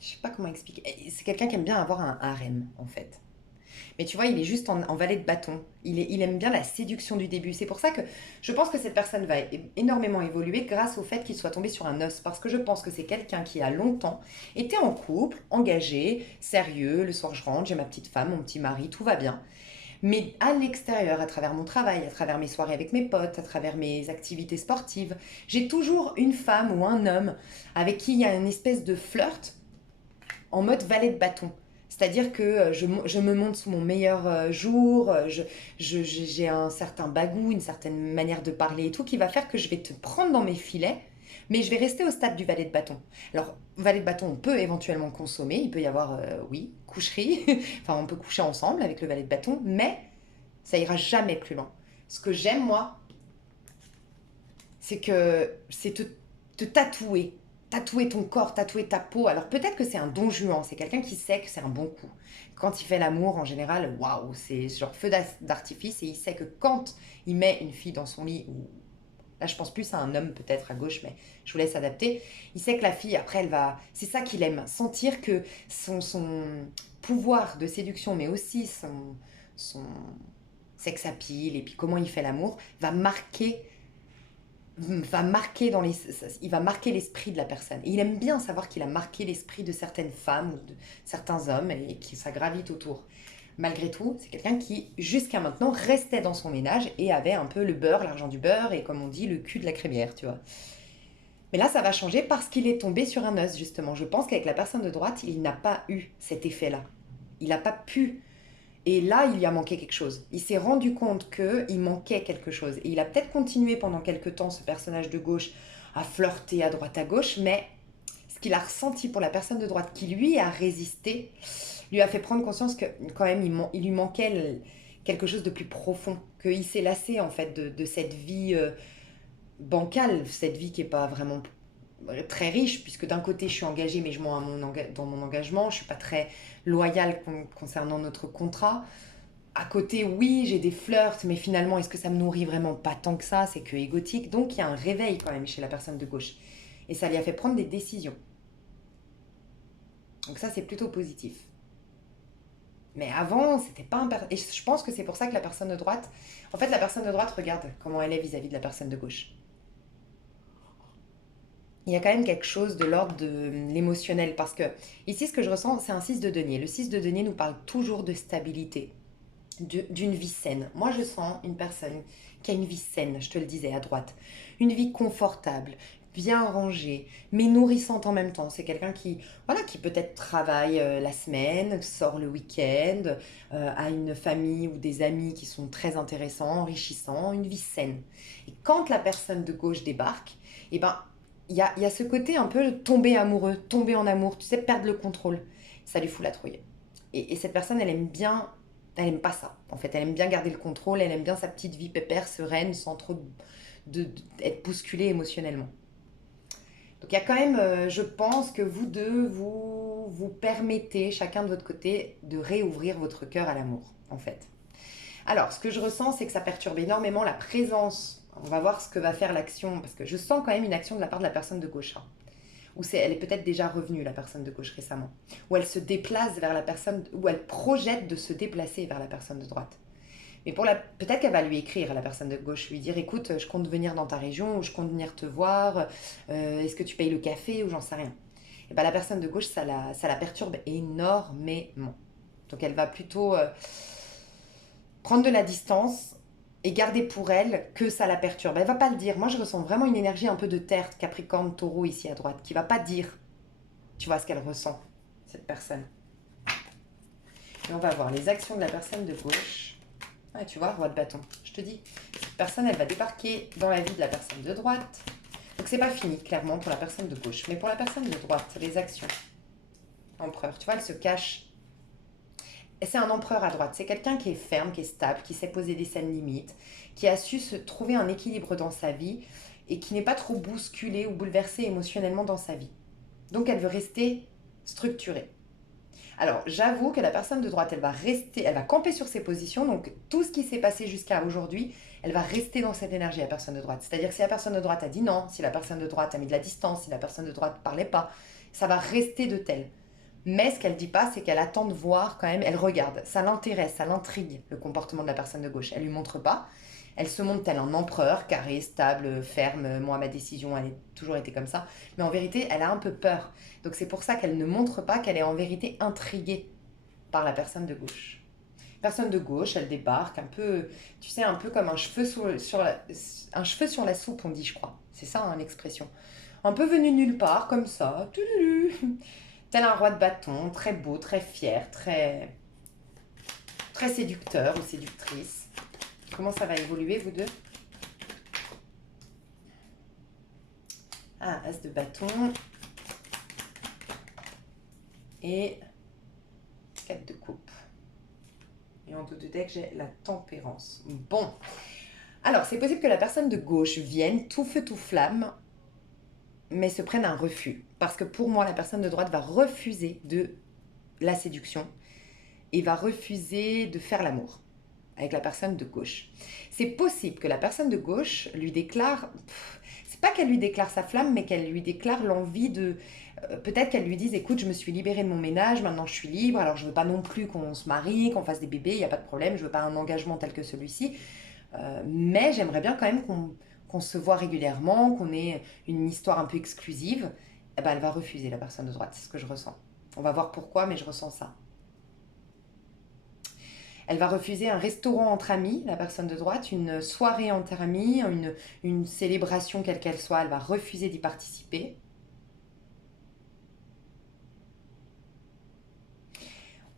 sais pas comment expliquer. C'est quelqu'un qui aime bien avoir un harem, en fait. Mais tu vois, il est juste en valet de bâton. Il aime bien la séduction du début. C'est pour ça que je pense que cette personne va énormément évoluer grâce au fait qu'il soit tombé sur un os. Parce que je pense que c'est quelqu'un qui a longtemps été en couple, engagé, sérieux. Le soir, je rentre, j'ai ma petite femme, mon petit mari, tout va bien. Mais à l'extérieur, à travers mon travail, à travers mes soirées avec mes potes, à travers mes activités sportives, j'ai toujours une femme ou un homme avec qui il y a une espèce de flirt en mode valet de bâton. C'est-à-dire que je me montre sous mon meilleur jour, j'ai un certain bagou, une certaine manière de parler et tout, qui va faire que je vais te prendre dans mes filets, mais je vais rester au stade du valet de bâton. Alors, valet de bâton, on peut éventuellement consommer, il peut y avoir, oui, coucherie, enfin on peut coucher ensemble avec le valet de bâton, mais ça ira jamais plus loin. Ce que j'aime, moi, c'est que c'est te te tatouer. Tatouer ton corps, tatouer ta peau. Alors peut-être que c'est un don Juan, c'est quelqu'un qui sait que c'est un bon coup. Quand il fait l'amour, en général, waouh, c'est genre feu d'artifice et il sait que quand il met une fille dans son lit, ou là je pense plus à un homme peut-être à gauche, mais je vous laisse adapter, il sait que la fille, après, elle va... C'est ça qu'il aime, sentir que son pouvoir de séduction, mais aussi son sex appeal et puis comment il fait l'amour, il va marquer l'esprit de la personne. Et il aime bien savoir qu'il a marqué l'esprit de certaines femmes ou de certains hommes et que ça gravite autour. Malgré tout, c'est quelqu'un qui, jusqu'à maintenant, restait dans son ménage et avait un peu le beurre, l'argent du beurre et, comme on dit, le cul de la crémière, tu vois. Mais là, ça va changer parce qu'il est tombé sur un os, justement. Je pense qu'avec la personne de droite, il n'a pas eu cet effet-là. Il n'a pas pu. Et là, il lui a manqué quelque chose. Il s'est rendu compte qu'il manquait quelque chose. Et il a peut-être continué pendant quelque temps, ce personnage de gauche, à flirter à droite à gauche, mais ce qu'il a ressenti pour la personne de droite qui lui a résisté, lui a fait prendre conscience que quand même il lui manquait quelque chose de plus profond, qu'il s'est lassé en fait de cette vie bancale, cette vie qui n'est pas vraiment très riche, puisque d'un côté je suis engagée mais je mens dans mon engagement, je ne suis pas très loyale concernant notre contrat. À côté, oui, j'ai des flirts, mais finalement, est-ce que ça me nourrit vraiment? Pas tant que ça, c'est que égotique. Donc, il y a un réveil quand même chez la personne de gauche. Et ça lui a fait prendre des décisions. Donc ça, c'est plutôt positif. Mais avant, c'était pas un... Et je pense que c'est pour ça que la personne de droite... En fait, la personne de droite, regarde comment elle est vis-à-vis de la personne de gauche. Il y a quand même quelque chose de l'ordre de l'émotionnel, parce que ici, ce que je ressens, c'est un 6 de denier. Le 6 de denier nous parle toujours de stabilité, d'une vie saine. Moi, je sens une personne qui a une vie saine, je te le disais, à droite. Une vie confortable, bien rangée, mais nourrissante en même temps. C'est quelqu'un qui, voilà, qui peut-être travaille la semaine, sort le week-end, a une famille ou des amis qui sont très intéressants, enrichissants, une vie saine. Et quand la personne de gauche débarque, eh ben, il y a ce côté un peu tomber amoureux, tomber en amour, tu sais, perdre le contrôle. Ça lui fout la trouille. Et cette personne, elle aime pas ça. En fait, elle aime bien garder le contrôle, elle aime bien sa petite vie pépère, sereine, sans trop être bousculée émotionnellement. Donc il y a quand même, je pense que vous deux, vous permettez, chacun de votre côté, de réouvrir votre cœur à l'amour, en fait. Alors, ce que je ressens, c'est que ça perturbe énormément la présence. On va voir ce que va faire l'action, parce que je sens quand même une action de la part de la personne de gauche. Hein. Ou elle est peut-être déjà revenue, la personne de gauche récemment. Ou elle se déplace vers la personne, ou elle projette de se déplacer vers la personne de droite. Mais peut-être qu'elle va lui écrire à la personne de gauche, lui dire écoute, je compte venir dans ta région, ou je compte venir te voir, est-ce que tu payes le café, ou j'en sais rien. Et bien la personne de gauche, ça la perturbe énormément. Donc elle va plutôt prendre de la distance et garder pour elle que ça la perturbe. Elle va pas le dire. Moi, je ressens vraiment une énergie un peu de terre, Capricorne, Taureau ici à droite, qui va pas dire, tu vois, ce qu'elle ressent, cette personne. Et on va voir les actions de la personne de gauche. Ouais, tu vois, roi de bâton. Je te dis, cette personne, elle va débarquer dans la vie de la personne de droite. Donc, c'est pas fini, clairement, pour la personne de gauche. Mais pour la personne de droite, les actions. Empereur, tu vois, elle se cache. Et c'est un empereur à droite. C'est quelqu'un qui est ferme, qui est stable, qui sait poser des saines limites, qui a su se trouver un équilibre dans sa vie et qui n'est pas trop bousculé ou bouleversé émotionnellement dans sa vie. Donc, elle veut rester structurée. Alors, j'avoue que la personne de droite, elle va camper sur ses positions. Donc, tout ce qui s'est passé jusqu'à aujourd'hui, elle va rester dans cette énergie, la personne de droite. C'est-à-dire que si la personne de droite a dit non, si la personne de droite a mis de la distance, si la personne de droite ne parlait pas, ça va rester de tel. Mais ce qu'elle ne dit pas, c'est qu'elle attend de voir quand même, elle regarde. Ça l'intéresse, ça l'intrigue, le comportement de la personne de gauche. Elle ne lui montre pas. Elle se montre tel un empereur, carré, stable, ferme. Moi, ma décision, elle a toujours été comme ça. Mais en vérité, elle a un peu peur. Donc c'est pour ça qu'elle ne montre pas qu'elle est en vérité intriguée par la personne de gauche. Personne de gauche, elle débarque un peu, tu sais, un peu comme un cheveu un cheveu sur la soupe, on dit, je crois. C'est ça, hein, l'expression. Un peu venu nulle part, comme ça. Tel un roi de bâton, très beau, très fier, très séducteur ou séductrice. Comment ça va évoluer, vous deux? Ah, as de bâton. Et 4 de coupe. Et en dos de deck, j'ai la tempérance. Bon. Alors, c'est possible que la personne de gauche vienne tout feu, tout flamme, mais se prennent un refus. Parce que pour moi, la personne de droite va refuser de la séduction et va refuser de faire l'amour avec la personne de gauche. C'est possible que la personne de gauche lui déclare, c'est pas qu'elle lui déclare sa flamme, mais qu'elle lui déclare l'envie de, peut-être qu'elle lui dise, écoute, je me suis libérée de mon ménage, maintenant je suis libre, alors je veux pas non plus qu'on se marie, qu'on fasse des bébés, il n'y a pas de problème, je veux pas un engagement tel que celui-ci, mais j'aimerais bien quand même qu'on se voit régulièrement, qu'on ait une histoire un peu exclusive. Eh ben, elle va refuser, la personne de droite, c'est ce que je ressens. On va voir pourquoi, mais je ressens ça. Elle va refuser un restaurant entre amis, la personne de droite, une soirée entre amis, une célébration quelle qu'elle soit, elle va refuser d'y participer.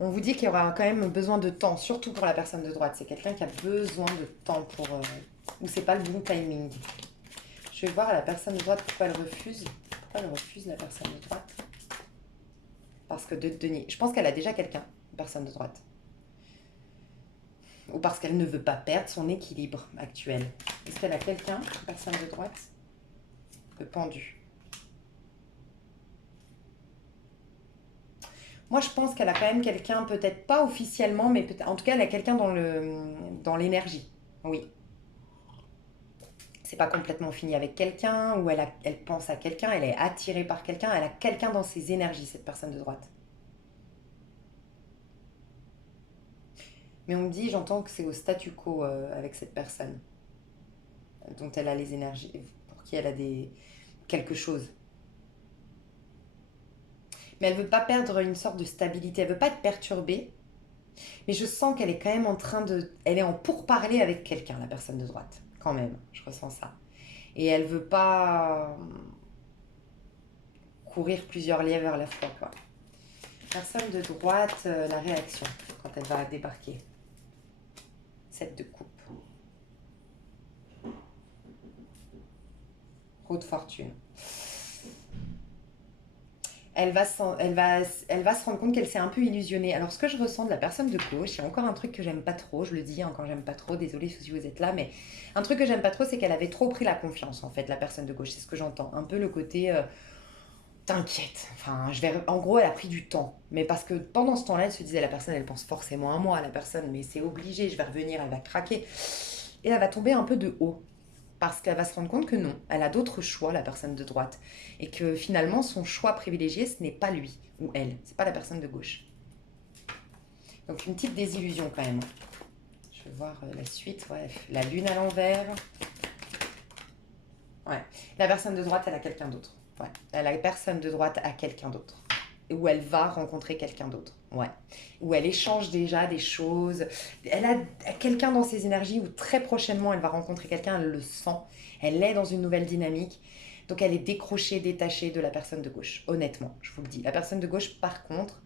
On vous dit qu'il y aura quand même besoin de temps, surtout pour la personne de droite. C'est quelqu'un qui a besoin de temps pour... ou c'est pas le bon timing. Je vais voir à la personne de droite pourquoi elle refuse. Pourquoi elle refuse la personne de droite? Parce que de denier. Je pense qu'elle a déjà quelqu'un, personne de droite. Ou parce qu'elle ne veut pas perdre son équilibre actuel. Est-ce qu'elle a quelqu'un, personne de droite? Le pendu. Moi, je pense qu'elle a quand même quelqu'un, peut-être pas officiellement, mais en tout cas, elle a quelqu'un dans l'énergie. Oui. C'est pas complètement fini avec quelqu'un, ou elle pense à quelqu'un, elle est attirée par quelqu'un, elle a quelqu'un dans ses énergies, cette personne de droite. Mais on me dit, j'entends que c'est au statu quo avec cette personne, dont elle a les énergies, pour qui elle a quelque chose. Mais elle veut pas perdre une sorte de stabilité, elle veut pas être perturbée, mais je sens qu'elle est quand même elle est en pourparler avec quelqu'un, la personne de droite, quand même, je ressens ça. Et elle veut pas courir plusieurs lièvres à la fois, quoi. Personne de droite, la réaction, quand elle va débarquer. 7 de coupe. Roue de fortune. Elle va se rendre compte qu'elle s'est un peu illusionnée. Alors, ce que je ressens de la personne de gauche, il y a encore un truc que j'aime pas trop, je le dis quand j'aime pas trop, désolée si vous êtes là, mais un truc que j'aime pas trop, c'est qu'elle avait trop pris la confiance, en fait, la personne de gauche. C'est ce que j'entends. Un peu le côté t'inquiète. Enfin, en gros, elle a pris du temps. Mais parce que pendant ce temps-là, elle se disait, la personne, elle pense forcément à moi, la personne, mais c'est obligé, je vais revenir, elle va craquer. Et elle va tomber un peu de haut. Parce qu'elle va se rendre compte que non, elle a d'autres choix, la personne de droite. Et que finalement, son choix privilégié, ce n'est pas lui ou elle. C'est pas la personne de gauche. Donc une petite désillusion quand même. Je vais voir la suite. Ouais, la lune à l'envers. Ouais. La personne de droite, elle a quelqu'un d'autre. Ouais. La personne de droite a quelqu'un d'autre. Où elle va rencontrer quelqu'un d'autre. Ouais. Où elle échange déjà des choses. Elle a quelqu'un dans ses énergies où très prochainement elle va rencontrer quelqu'un, elle le sent. Elle est dans une nouvelle dynamique. Donc elle est décrochée, détachée de la personne de gauche. Honnêtement, je vous le dis. La personne de gauche, par contre,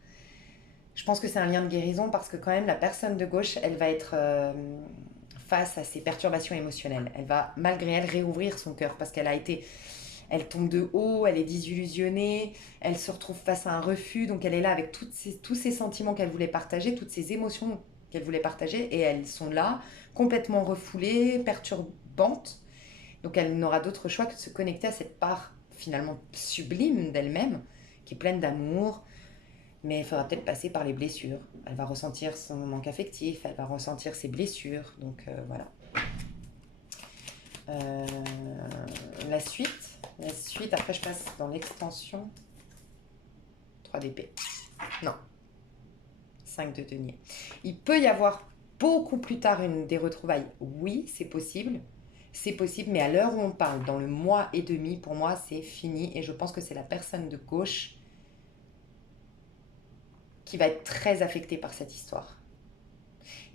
je pense que c'est un lien de guérison parce que quand même la personne de gauche, elle va être face à ses perturbations émotionnelles. Elle va malgré elle réouvrir son cœur parce qu'elle a été... Elle tombe de haut, elle est désillusionnée, elle se retrouve face à un refus, donc elle est là avec tous ces sentiments qu'elle voulait partager, toutes ces émotions qu'elle voulait partager, et elles sont là, complètement refoulées, perturbantes. Donc elle n'aura d'autre choix que de se connecter à cette part finalement sublime d'elle-même, qui est pleine d'amour, mais il faudra peut-être passer par les blessures. Elle va ressentir son manque affectif, elle va ressentir ses blessures, donc voilà. La suite, après je passe dans l'extension. 3 d'épée. Non. 5 de denier. Il peut y avoir beaucoup plus tard des retrouvailles. Oui, c'est possible. C'est possible, mais à l'heure où on parle, dans le mois et demi, pour moi, c'est fini. Et je pense que c'est la personne de gauche qui va être très affectée par cette histoire.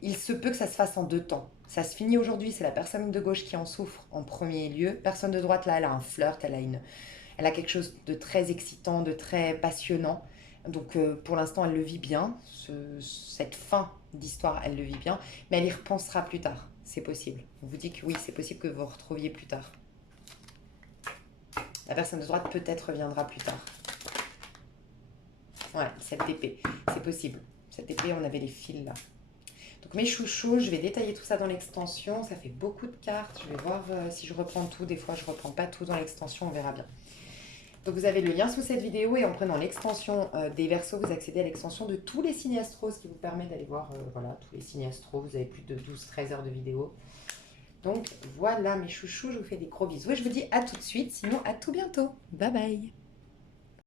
Il se peut que ça se fasse en 2 temps. Ça se finit aujourd'hui, c'est la personne de gauche qui en souffre en premier lieu. Personne de droite, là, elle a un flirt, elle a quelque chose de très excitant, de très passionnant. Donc pour l'instant, elle le vit bien. Cette fin d'histoire, elle le vit bien. Mais elle y repensera plus tard. C'est possible. On vous dit que oui, c'est possible que vous vous retrouviez plus tard. La personne de droite peut-être reviendra plus tard. Ouais, cette épée. C'est possible. Cette épée, on avait les fils là. Donc mes chouchous, je vais détailler tout ça dans l'extension. Ça fait beaucoup de cartes. Je vais voir si je reprends tout. Des fois, je reprends pas tout dans l'extension. On verra bien. Donc vous avez le lien sous cette vidéo et en prenant l'extension des Verseaux, vous accédez à l'extension de tous les signes astro, ce qui vous permet d'aller voir voilà, tous les signes astro. Vous avez plus de 12-13 heures de vidéo. Donc voilà mes chouchous, je vous fais des gros bisous et je vous dis à tout de suite, sinon à tout bientôt. Bye bye.